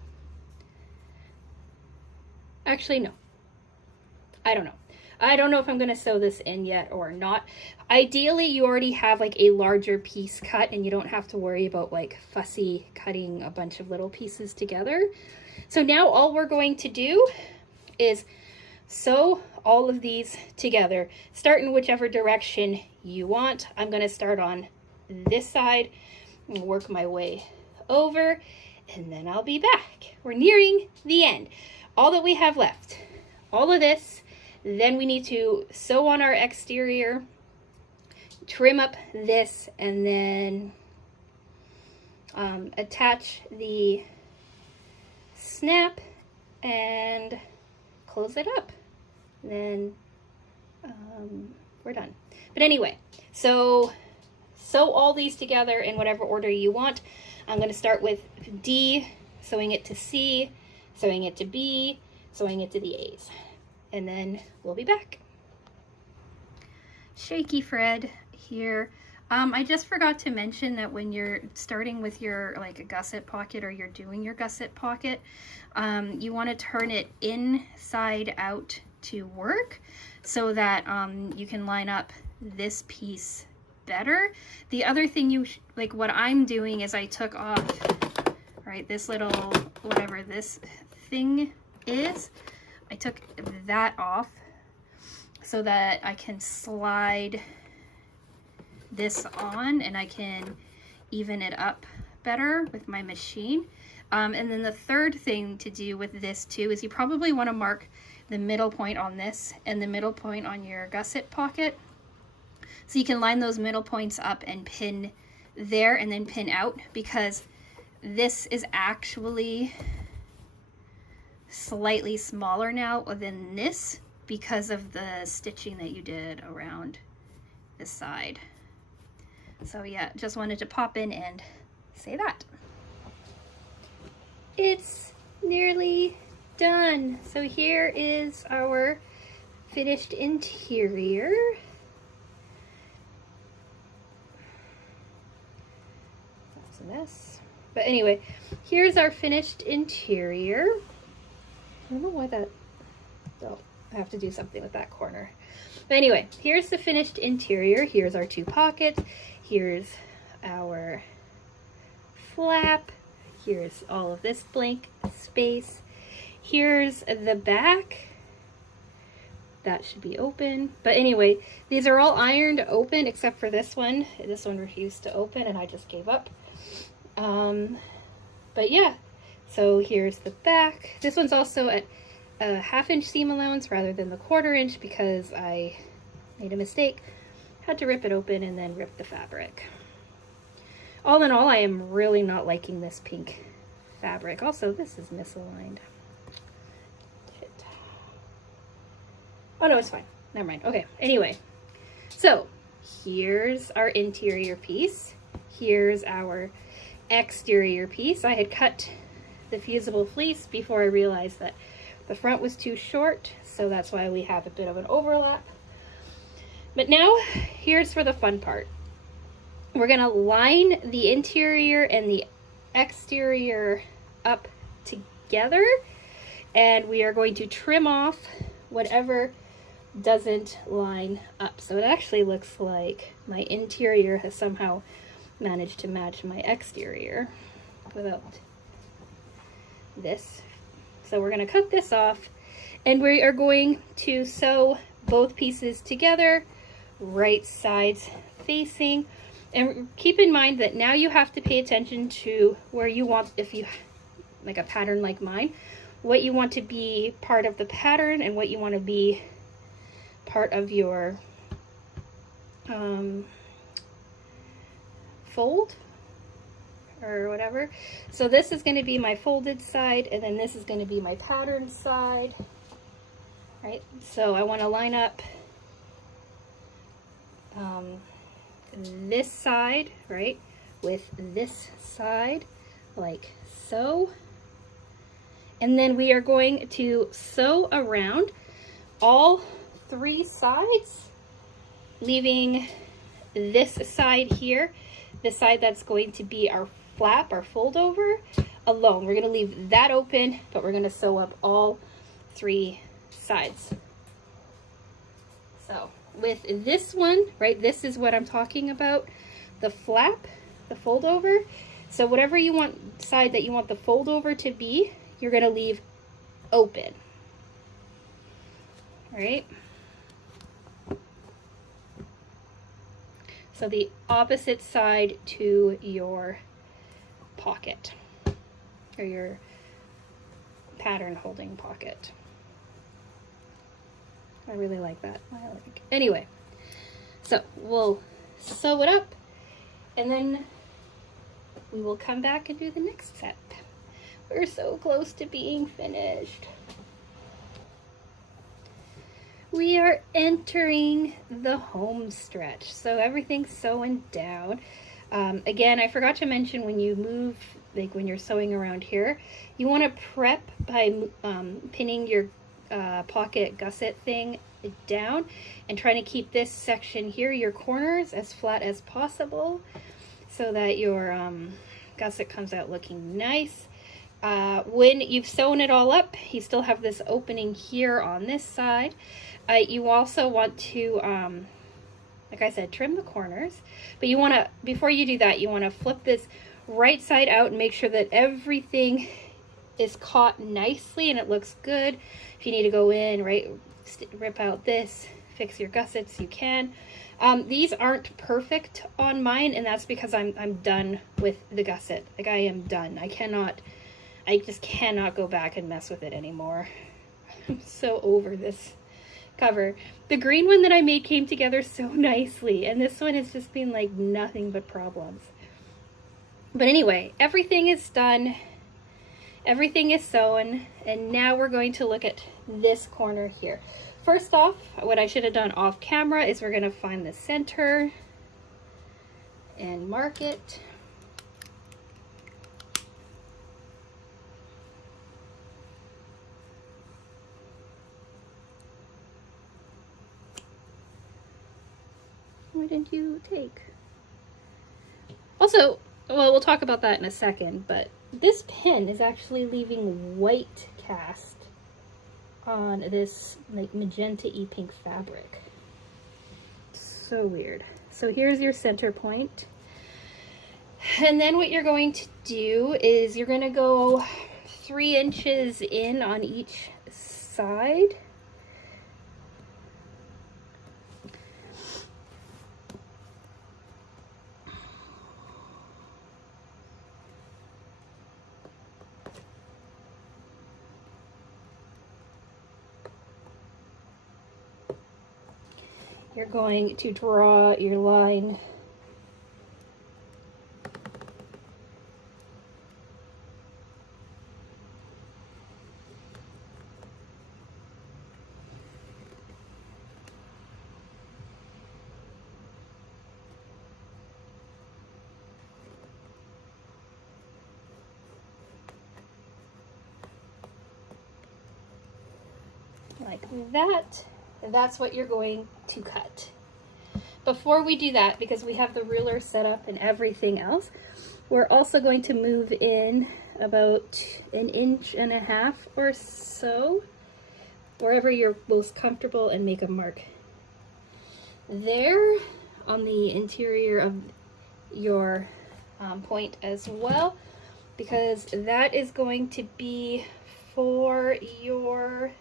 Actually, no. I don't know. I don't know if I'm going to sew this in yet or not. Ideally, you already have like a larger piece cut and you don't have to worry about like fussy cutting a bunch of little pieces together. So now all we're going to do is sew all of these together. Start in whichever direction you want. I'm going to start on this side and work my way over, and then I'll be back. We're nearing the end. All that we have left, all of this. Then we need to sew on our exterior, trim up this, and then attach the snap and close it up. And then we're done. But anyway, so sew all these together in whatever order you want. I'm going to start with D, sewing it to C, sewing it to B, sewing it to the A's. And then we'll be back. Shaky Fred here. I just forgot to mention that when you're starting with your like a gusset pocket or you're doing your gusset pocket, you want to turn it inside out to work so that you can line up this piece better. The other thing like what I'm doing is I took off, right, this little, whatever this thing is, I took that off so that I can slide this on and I can even it up better with my machine. And then the third thing to do with this too is you probably want to mark the middle point on this and the middle point on your gusset pocket. So you can line those middle points up and pin there and then pin out, because this is actually slightly smaller now than this because of the stitching that you did around this side. So yeah, just wanted to pop in and say that. It's nearly done. So here is our finished interior. That's a mess. But anyway, here's our finished interior. I don't know why that, oh, I have to do something with that corner. But anyway, here's the finished interior. Here's our two pockets. Here's our flap. Here's all of this blank space. Here's the back. That should be open. But anyway, these are all ironed open except for this one. This one refused to open and I just gave up. But yeah, so here's the back. This one's also at a 1/2 inch seam allowance rather than the 1/4 inch because I made a mistake. Had to rip it open and then rip the fabric. All in all, I am really not liking this pink fabric. Also, this is misaligned. Shit. Oh no, it's fine. Never mind. Okay, anyway. So, here's our interior piece. Here's our exterior piece. I had cut the fusible fleece before I realized that the front was too short, so that's why we have a bit of an overlap. But now, here's for the fun part. We're gonna line the interior and the exterior up together, and we are going to trim off whatever doesn't line up. So it actually looks like my interior has somehow managed to match my exterior without this. So we're going to cut this off and we are going to sew both pieces together, right sides facing. And keep in mind that now you have to pay attention to where you want, if you like a pattern like mine, what you want to be part of the pattern and what you want to be part of your fold or whatever. So this is going to be my folded side, and then this is going to be my pattern side, right? So I want to line up this side, right, with this side like so. And then we are going to sew around all 3 sides, leaving this side here, the side that's going to be our flap, our fold over, alone. We're going to leave that open, but we're going to sew up all 3 sides. So with this one, right, this is what I'm talking about, the flap, the fold over. So whatever you want, side that you want the fold over to be, you're going to leave open. All right. So the opposite side to your pocket, or your pattern holding pocket. I really like that. Anyway, so we'll sew it up, and then we will come back and do the next step. We're so close to being finished. We are entering the home stretch. So everything's sewing down. Again, I forgot to mention, when you move, like when you're sewing around here, you want to prep by pinning your pocket gusset thing down and trying to keep this section here, your corners, as flat as possible so that your gusset comes out looking nice. When you've sewn it all up, you still have this opening here on this side. You also want to, like I said, trim the corners, but you want to, before you do that, you want to flip this right side out and make sure that everything is caught nicely and it looks good. If you need to go in, right, rip out this, fix your gussets, you can. These aren't perfect on mine, and that's because I'm done with the gusset. Like, I am done. I just cannot go back and mess with it anymore. I'm so over this cover. The green one that I made came together so nicely, and this one has just been like nothing but problems. But anyway, everything is done. Everything is sewn, and now we're going to look at this corner here. First off, what I should have done off camera is we're going to find the center and mark it. Why didn't you take? Also, well, we'll talk about that in a second, but this pin is actually leaving white cast on this like magenta pink fabric. So weird. So here's your center point. And then what you're going to do is you're going to go 3 inches in on each side. You're going to draw your line like that. That's what you're going to cut. Before we do that, because we have the ruler set up and everything else, we're also going to move in about 1.5 inches or so, wherever you're most comfortable, and make a mark there on the interior of your point as well, because that is going to be for your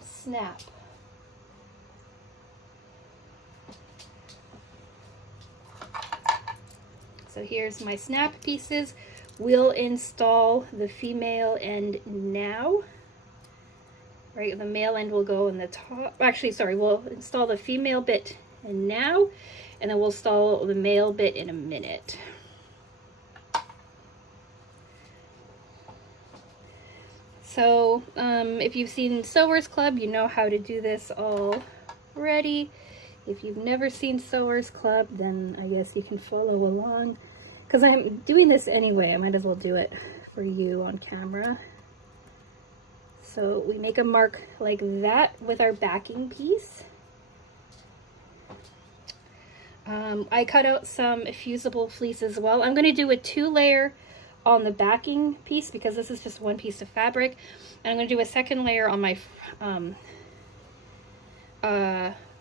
snap. So here's my snap pieces. We'll install the female end now. Right, the male end will go in the top. Actually, sorry, we'll install the female bit now, and then we'll install the male bit in a minute. So if you've seen Sewers Club, you know how to do this already. If you've never seen Sewers Club, then I guess you can follow along. Because I'm doing this anyway, I might as well do it for you on camera. So we make a mark like that with our backing piece. I cut out some fusible fleece as well. I'm going to do a 2-layer on the backing piece because this is just one piece of fabric. And I'm going to do a 2nd layer on my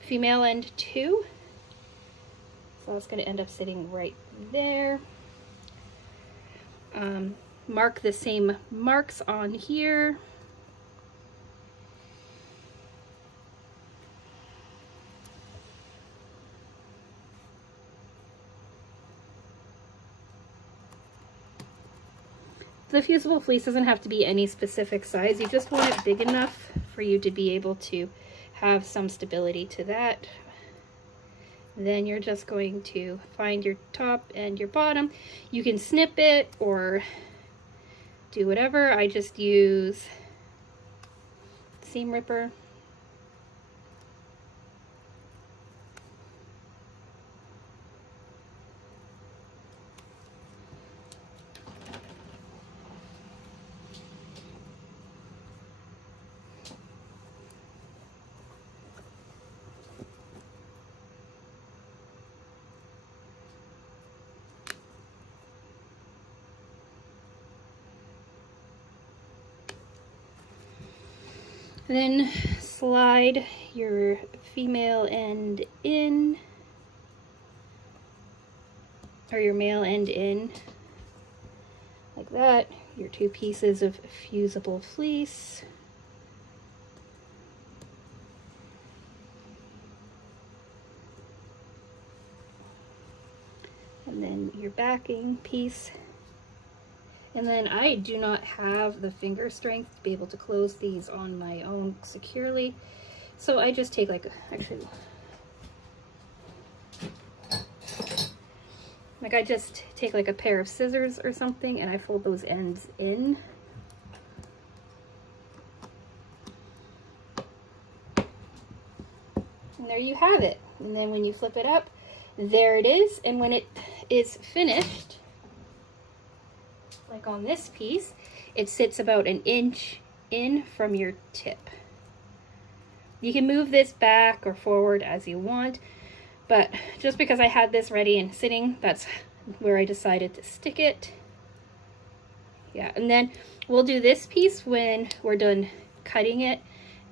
female end too. So it's going to end up sitting right there. Mark the same marks on here. The fusible fleece doesn't have to be any specific size. You just want it big enough for you to be able to have some stability to that. Then you're just going to find your top and your bottom. You can snip it or do whatever. I just use seam ripper. Then slide your female end in, or your male end in, like that. Your 2 pieces of fusible fleece. And then your backing piece. And then I do not have the finger strength to be able to close these on my own securely. So I just take like, actually, like I just take like a pair of scissors or something and I fold those ends in. And there you have it. And then when you flip it up, there it is. And when it is finished, like on this piece, it sits about 1 inch in from your tip. You can move this back or forward as you want, but just because I had this ready and sitting, that's where I decided to stick it. Yeah, and then we'll do this piece when we're done cutting it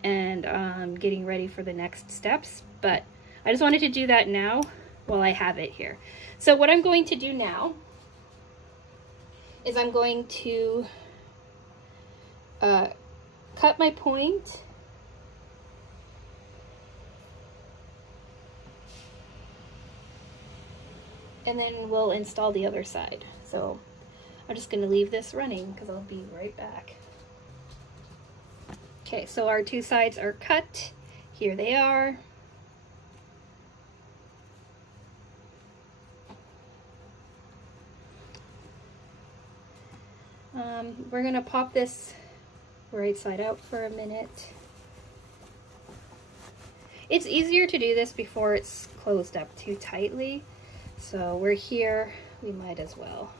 and getting ready for the next steps, but I just wanted to do that now while I have it here. So what I'm going to do now is I'm going to cut my point, and then we'll install the other side. So I'm just going to leave this running because I'll be right back. Okay, so our 2 sides are cut. Here they are. We're going to pop this right side out for a minute. It's easier to do this before it's closed up too tightly. So we're here, we might as well.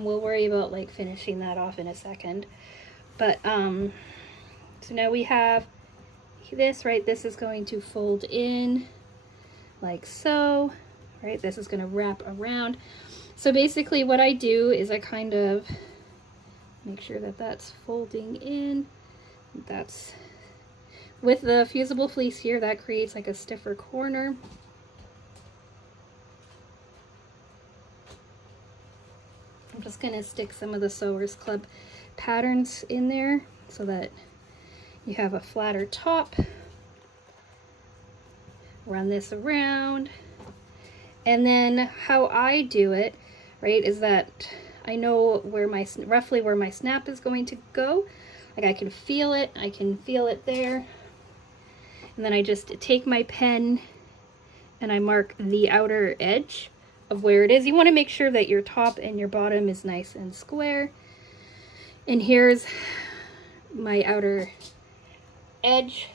We'll worry about like finishing that off in a second. But so now we have this, right? This is going to fold in like so, right? This is going to wrap around. So basically what I do is I kind of make sure that that's folding in. That's with the fusible fleece here, that creates like a stiffer corner. just gonna stick some of the Sewers Club patterns in there so that you have a flatter top. Run this around. And then how I do it, right, is that I know where roughly where my snap is going to go. Like I can feel it there. And then I just take my pen and I mark the outer edge of where it is. You want to make sure that your top and your bottom is nice and square. And here's my outer edge.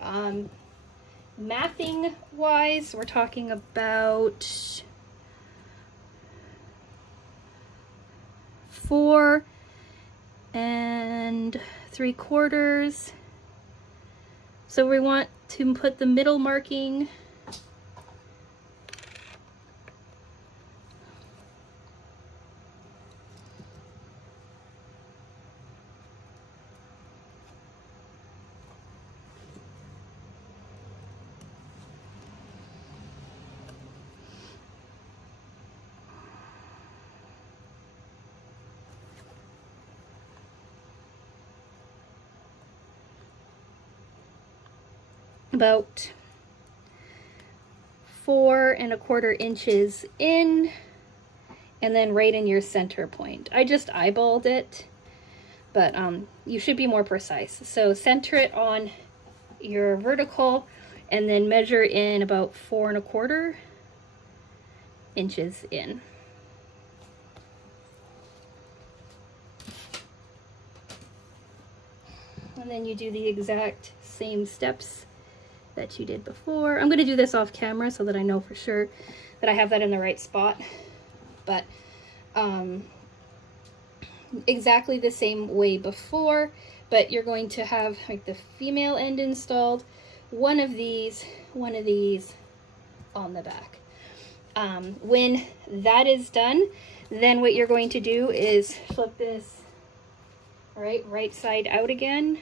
Mathing wise, we're talking about 4 3/4. So we want to put the middle marking about 4 1/4 inches in, and then right in your center point. I just eyeballed it, but you should be more precise. So center it on your vertical and then measure in about 4 1/4 inches in. And then you do the exact same steps that you did before. I'm going to do this off camera so that I know for sure that I have that in the right spot. But exactly the same way before, but you're going to have like the female end installed, one of these on the back. When that is done, then what you're going to do is flip this right side out again,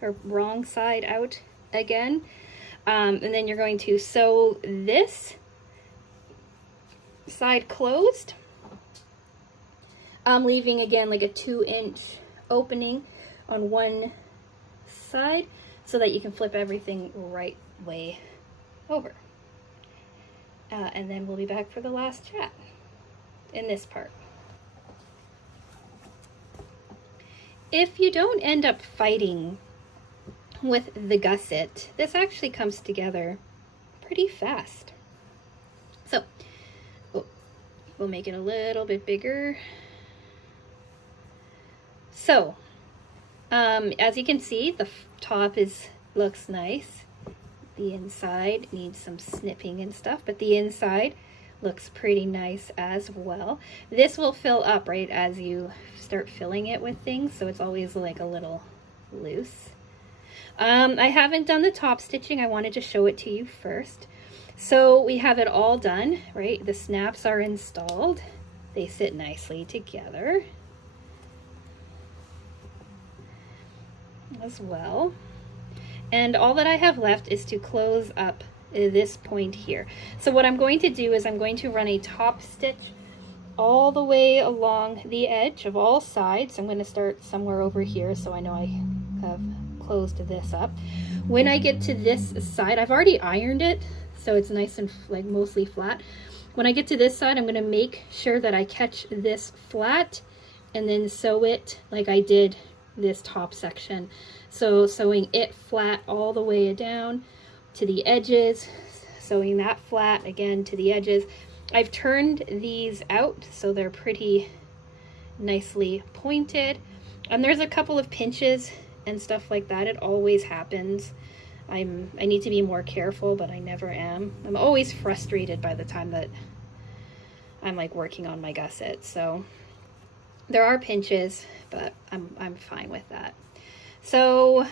or wrong side out again. And then you're going to sew this side closed, leaving again like a 2-inch opening on one side so that you can flip everything right way over. And then we'll be back for the last chat in this part. If you don't end up fighting with the gusset, this actually comes together pretty fast. So we'll make it a little bit bigger. So as you can see, the top looks nice. The inside needs some snipping and stuff, but the inside looks pretty nice as well. This will fill up right as you start filling it with things, so it's always like a little loose. I haven't done the top stitching. I wanted to show it to you first. So we have it all done, right? The snaps are installed. They sit nicely together as well. And all that I have left is to close up this point here. So what I'm going to do is I'm going to run a top stitch all the way along the edge of all sides. I'm going to start somewhere over here so I know I have closed this up. When I get to this side, I've already ironed it, so it's nice and like mostly flat. When I get to this side, I'm going to make sure that I catch this flat and then sew it like I did this top section. So sewing it flat all the way down to the edges, sewing that flat again to the edges. I've turned these out so they're pretty nicely pointed, and there's a couple of pinches and stuff like that. It always happens. I need to be more careful, but I never am. I'm always frustrated by the time that I'm like working on my gusset. So there are pinches, but I'm fine with that. So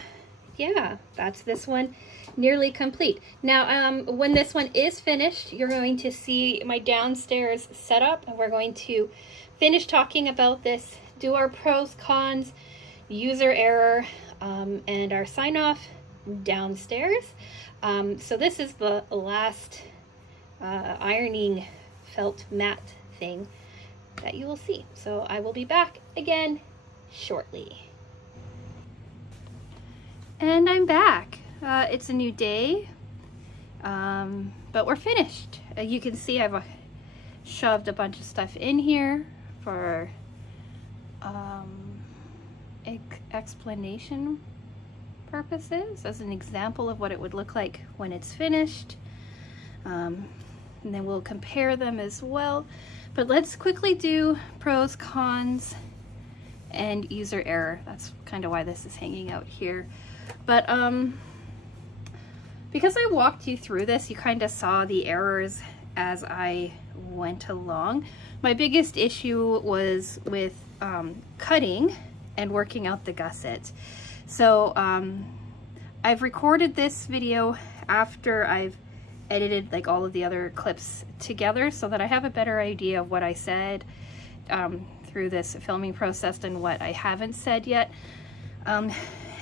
yeah, that's this one nearly complete. Now when this one is finished, you're going to see my downstairs setup, and we're going to finish talking about this, do our pros, cons, user error, and our sign off downstairs. So this is the last ironing felt mat thing that you will see. So I will be back again shortly. And I'm back. It's a new day, but we're finished. You can see I've shoved a bunch of stuff in here for explanation purposes, as an example of what it would look like when it's finished. And then we'll compare them as well. But let's quickly do pros, cons, and user error. That's kind of why this is hanging out here. But because I walked you through this, you kind of saw the errors as I went along. My biggest issue was with cutting and working out the gusset. So I've recorded this video after I've edited like all of the other clips together so that I have a better idea of what I said through this filming process and what I haven't said yet.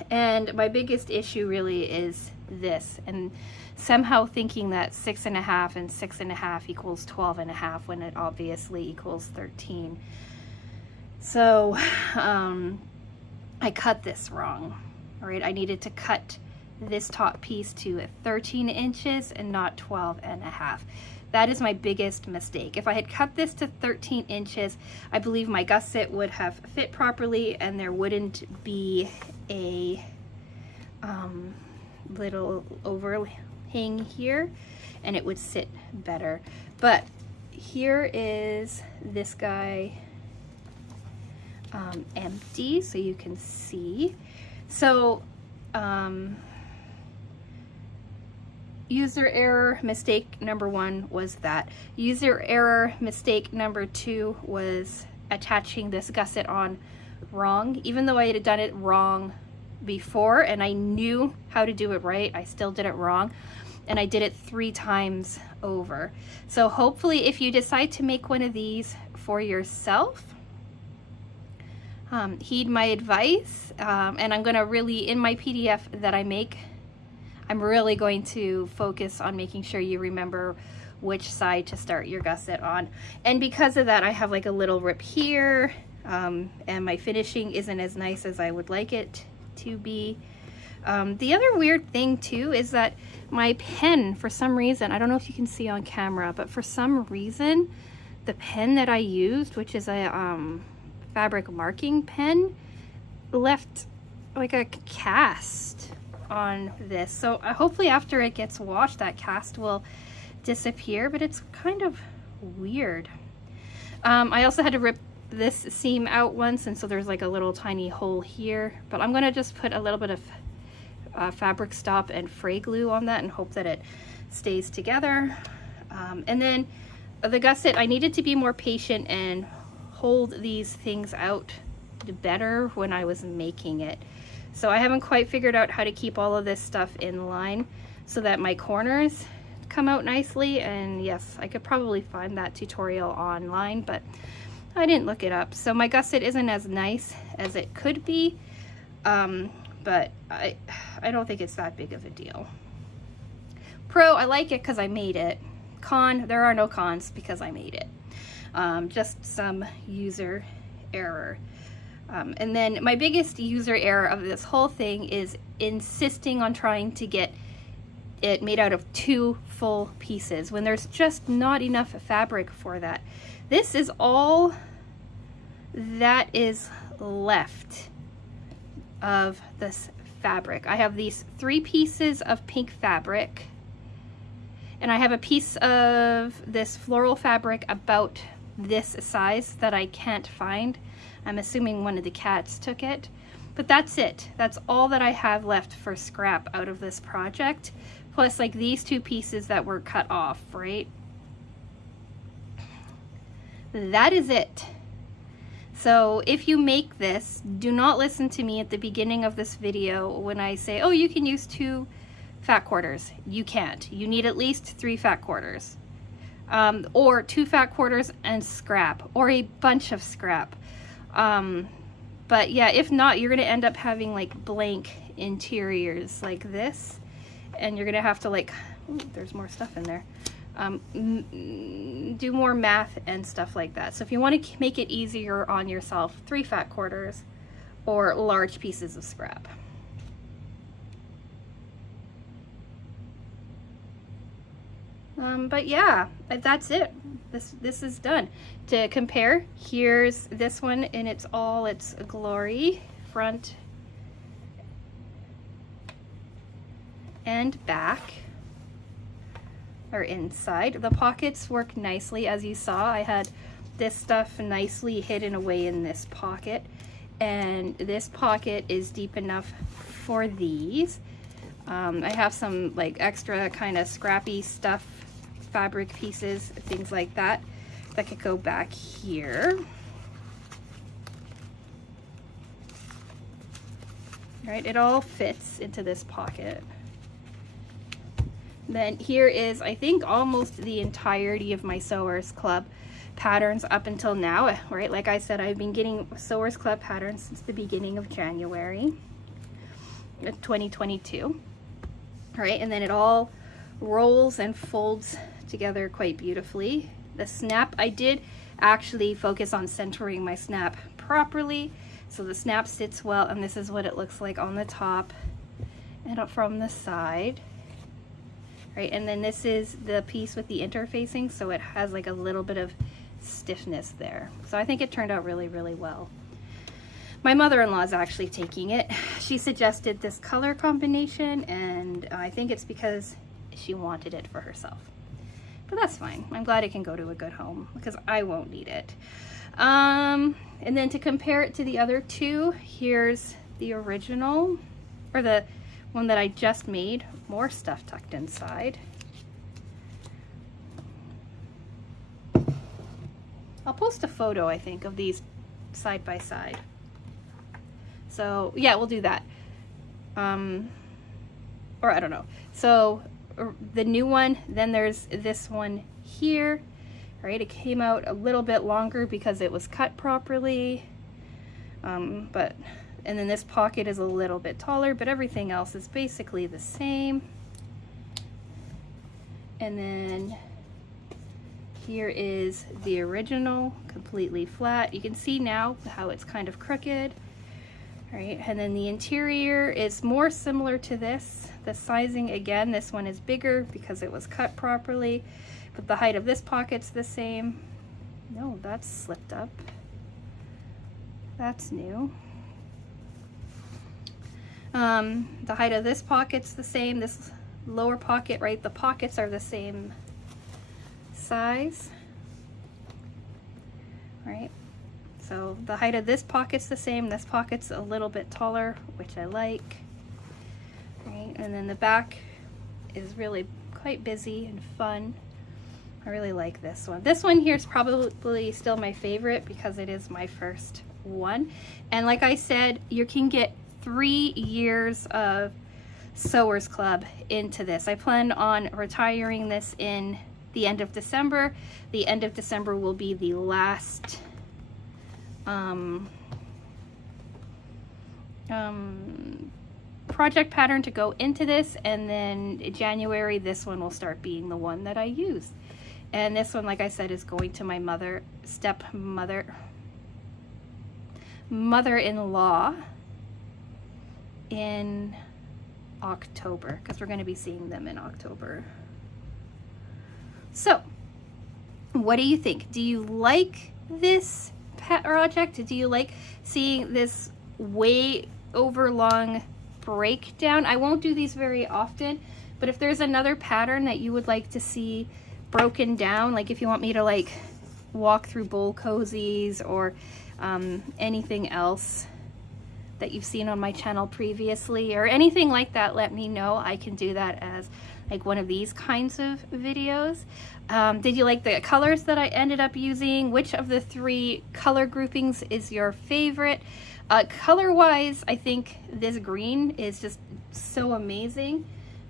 And my biggest issue really is this, and somehow thinking that 6.5 and 6.5 equals 12.5 when it obviously equals 13. So I cut this wrong. All right, I needed to cut this top piece to 13 inches and not 12.5. That is my biggest mistake. If I had cut this to 13 inches, I believe my gusset would have fit properly and there wouldn't be a little overhang here, and it would sit better. But here is this guy empty, so you can see. So user error mistake number 1 was that. User error mistake number 2 was attaching this gusset on wrong. Even though I had done it wrong before and I knew how to do it right, I still did it wrong, and I did it 3 times over. So hopefully if you decide to make one of these for yourself, heed my advice, and I'm gonna really, in my PDF that I make, I'm really going to focus on making sure you remember which side to start your gusset on. And because of that, I have like a little rip here, and my finishing isn't as nice as I would like it to be. The other weird thing too is that my pen, for some reason, I don't know if you can see on camera, but for some reason, the pen that I used, which is a fabric marking pen, left like a cast on this. So hopefully after it gets washed, that cast will disappear, but it's kind of weird. I also had to rip this seam out once, and so there's like a little tiny hole here, but I'm gonna just put a little bit of fabric stop and fray glue on that and hope that it stays together. And then the gusset, I needed to be more patient and hold these things out better when I was making it. So I haven't quite figured out how to keep all of this stuff in line so that my corners come out nicely. And yes, I could probably find that tutorial online, but I didn't look it up. So my gusset isn't as nice as it could be, but I don't think it's that big of a deal. Pro, I like it because I made it. Con, there are no cons because I made it. Just some user error. And then my biggest user error of this whole thing is insisting on trying to get it made out of 2 full pieces when there's just not enough fabric for that. This is all that is left of this fabric. I have these 3 pieces of pink fabric, and I have a piece of this floral fabric about this size that I can't find. I'm assuming one of the cats took it, but that's it. That's all that I have left for scrap out of this project, plus like these 2 pieces that were cut off, right? That is it. So if you make this, do not listen to me at the beginning of this video when I say, oh, you can use 2 fat quarters. You can't. You need at least 3 fat quarters. Or 2 fat quarters and scrap, or a bunch of scrap. But yeah, if not, you're gonna end up having like blank interiors like this, and you're gonna have to like, ooh, there's more stuff in there. do more math and stuff like that. So if you want to make it easier on yourself, 3 fat quarters or large pieces of scrap. But yeah, that's it. This is done. To compare, here's this one in all its glory, front and back, or inside. The pockets work nicely. As you saw, I had this stuff nicely hidden away in this pocket, and this pocket is deep enough for these. I have some like extra kind of scrappy stuff, fabric pieces, things like that, that could go back here. Right, it all fits into this pocket. Then here is, I think, almost the entirety of my Sewers Club patterns up until now, right? Like I said, I've been getting Sewers Club patterns since the beginning of January 2022, right? And then it all rolls and folds together quite beautifully. The snap, I did actually focus on centering my snap properly, so the snap sits well, and this is what it looks like on the top and up from the side. Right, and then this is the piece with the interfacing, so it has like a little bit of stiffness there. So I think it turned out really, really well. My mother-in-law is actually taking it. She suggested this color combination, and I think it's because she wanted it for herself. But that's fine. I'm glad it can go to a good home because I won't need it. And then to compare it to the other two, here's the original, or the one that I just made, more stuff tucked inside. I'll post a photo, I think, of these side by side. So yeah, we'll do that. Or I don't know. So the new one, then there's this one here, right? It came out a little bit longer because it was cut properly. And then this pocket is a little bit taller, but everything else is basically the same. And then here is the original, completely flat. You can see now how it's kind of crooked, right? And then the interior is more similar to this. The sizing, again, this one is bigger because it was cut properly, but the height of this pocket's the same. No, that's slipped up. That's new. The height of this pocket's the same. This lower pocket, right? The pockets are the same size, right? So the height of this pocket's the same. This pocket's a little bit taller, which I like, right? And then the back is really quite busy and fun. I really like this one. This one here is probably still my favorite because it is my first one. And like I said, you can get 3 years of Sewers Club into this. I plan on retiring this in the end of December. The end of December will be the last project pattern to go into this, and then January this one will start being the one that I use. And this one, like I said, is going to my mother-in-law in October, because we're going to be seeing them in October. So what do you think? Do you like this project? Do you like seeing this way over long breakdown? I won't do these very often, but if there's another pattern that you would like to see broken down, like if you want me to like walk through bowl cozies or anything else that you've seen on my channel previously or anything like that, let me know. I can do that as like one of these kinds of videos. Did you like the colors that I ended up using? Which of the 3 color groupings is your favorite? Color wise, I think this green is just so amazing,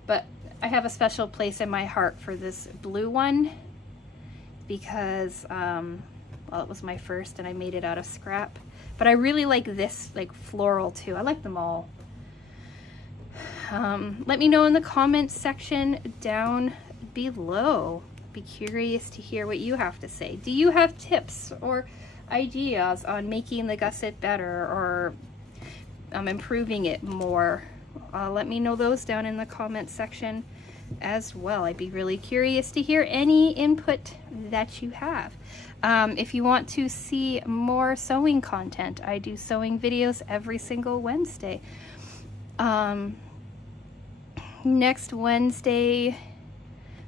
but I have a special place in my heart for this blue one because well, it was my first and I made it out of scrap. But I really like this like floral too. I like them all. Let me know in the comments section down below. be curious to hear what you have to say. Do you have tips or ideas on making the gusset better or improving it more? Let me know those down in the comment section as well. I'd be really curious to hear any input that you have. If you want to see more sewing content, I do sewing videos every single Wednesday. Next Wednesday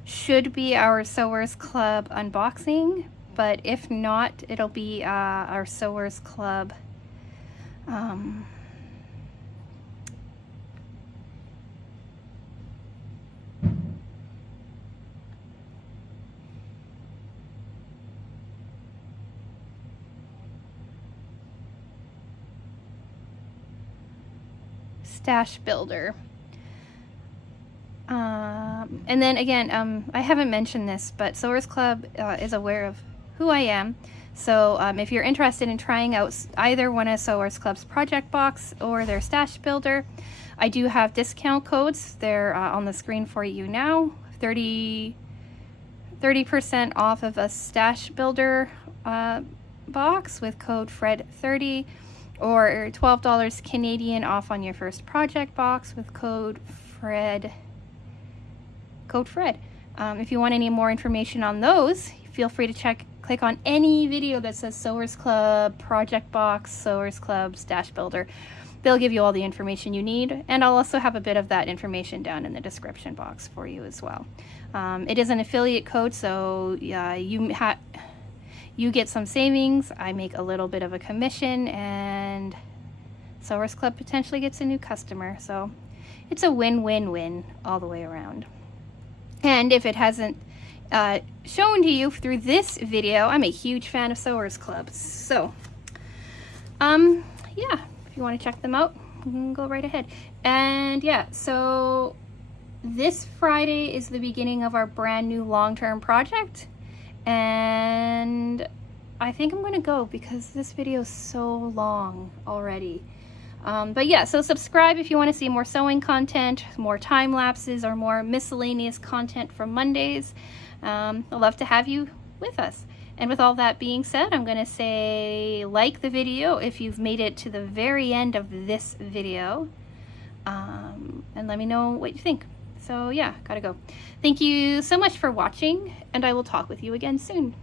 should be our Sewers Club unboxing, but if not, it'll be our Sewers Club stash builder. And then again, I haven't mentioned this, but Sewers Club is aware of who I am. So if you're interested in trying out either one of Sewers Club's project box or their stash builder, I do have discount codes. They're on the screen for you now. 30% off of a stash builder box with code FRED30, or $12 Canadian off on your first project box with code FRED. If you want any more information on those, feel free to click on any video that says Sewers Club, Project Box, Sewers Club, Stash Builder. They'll give you all the information you need, and I'll also have a bit of that information down in the description box for you as well. It is an affiliate code, so you get some savings, I make a little bit of a commission, and Sewers Club potentially gets a new customer, so it's a win-win-win all the way around. And if it hasn't shown to you through this video, I'm a huge fan of Sewers Club. So, yeah, if you want to check them out, go right ahead. And yeah, so this Friday is the beginning of our brand new long-term project. And I think I'm going to go because this video is so long already. But yeah, so subscribe if you want to see more sewing content, more time lapses, or more miscellaneous content from Mondays. I'd love to have you with us. And with all that being said, I'm going to say like the video if you've made it to the very end of this video, and let me know what you think. So yeah, gotta go. Thank you so much for watching, and I will talk with you again soon.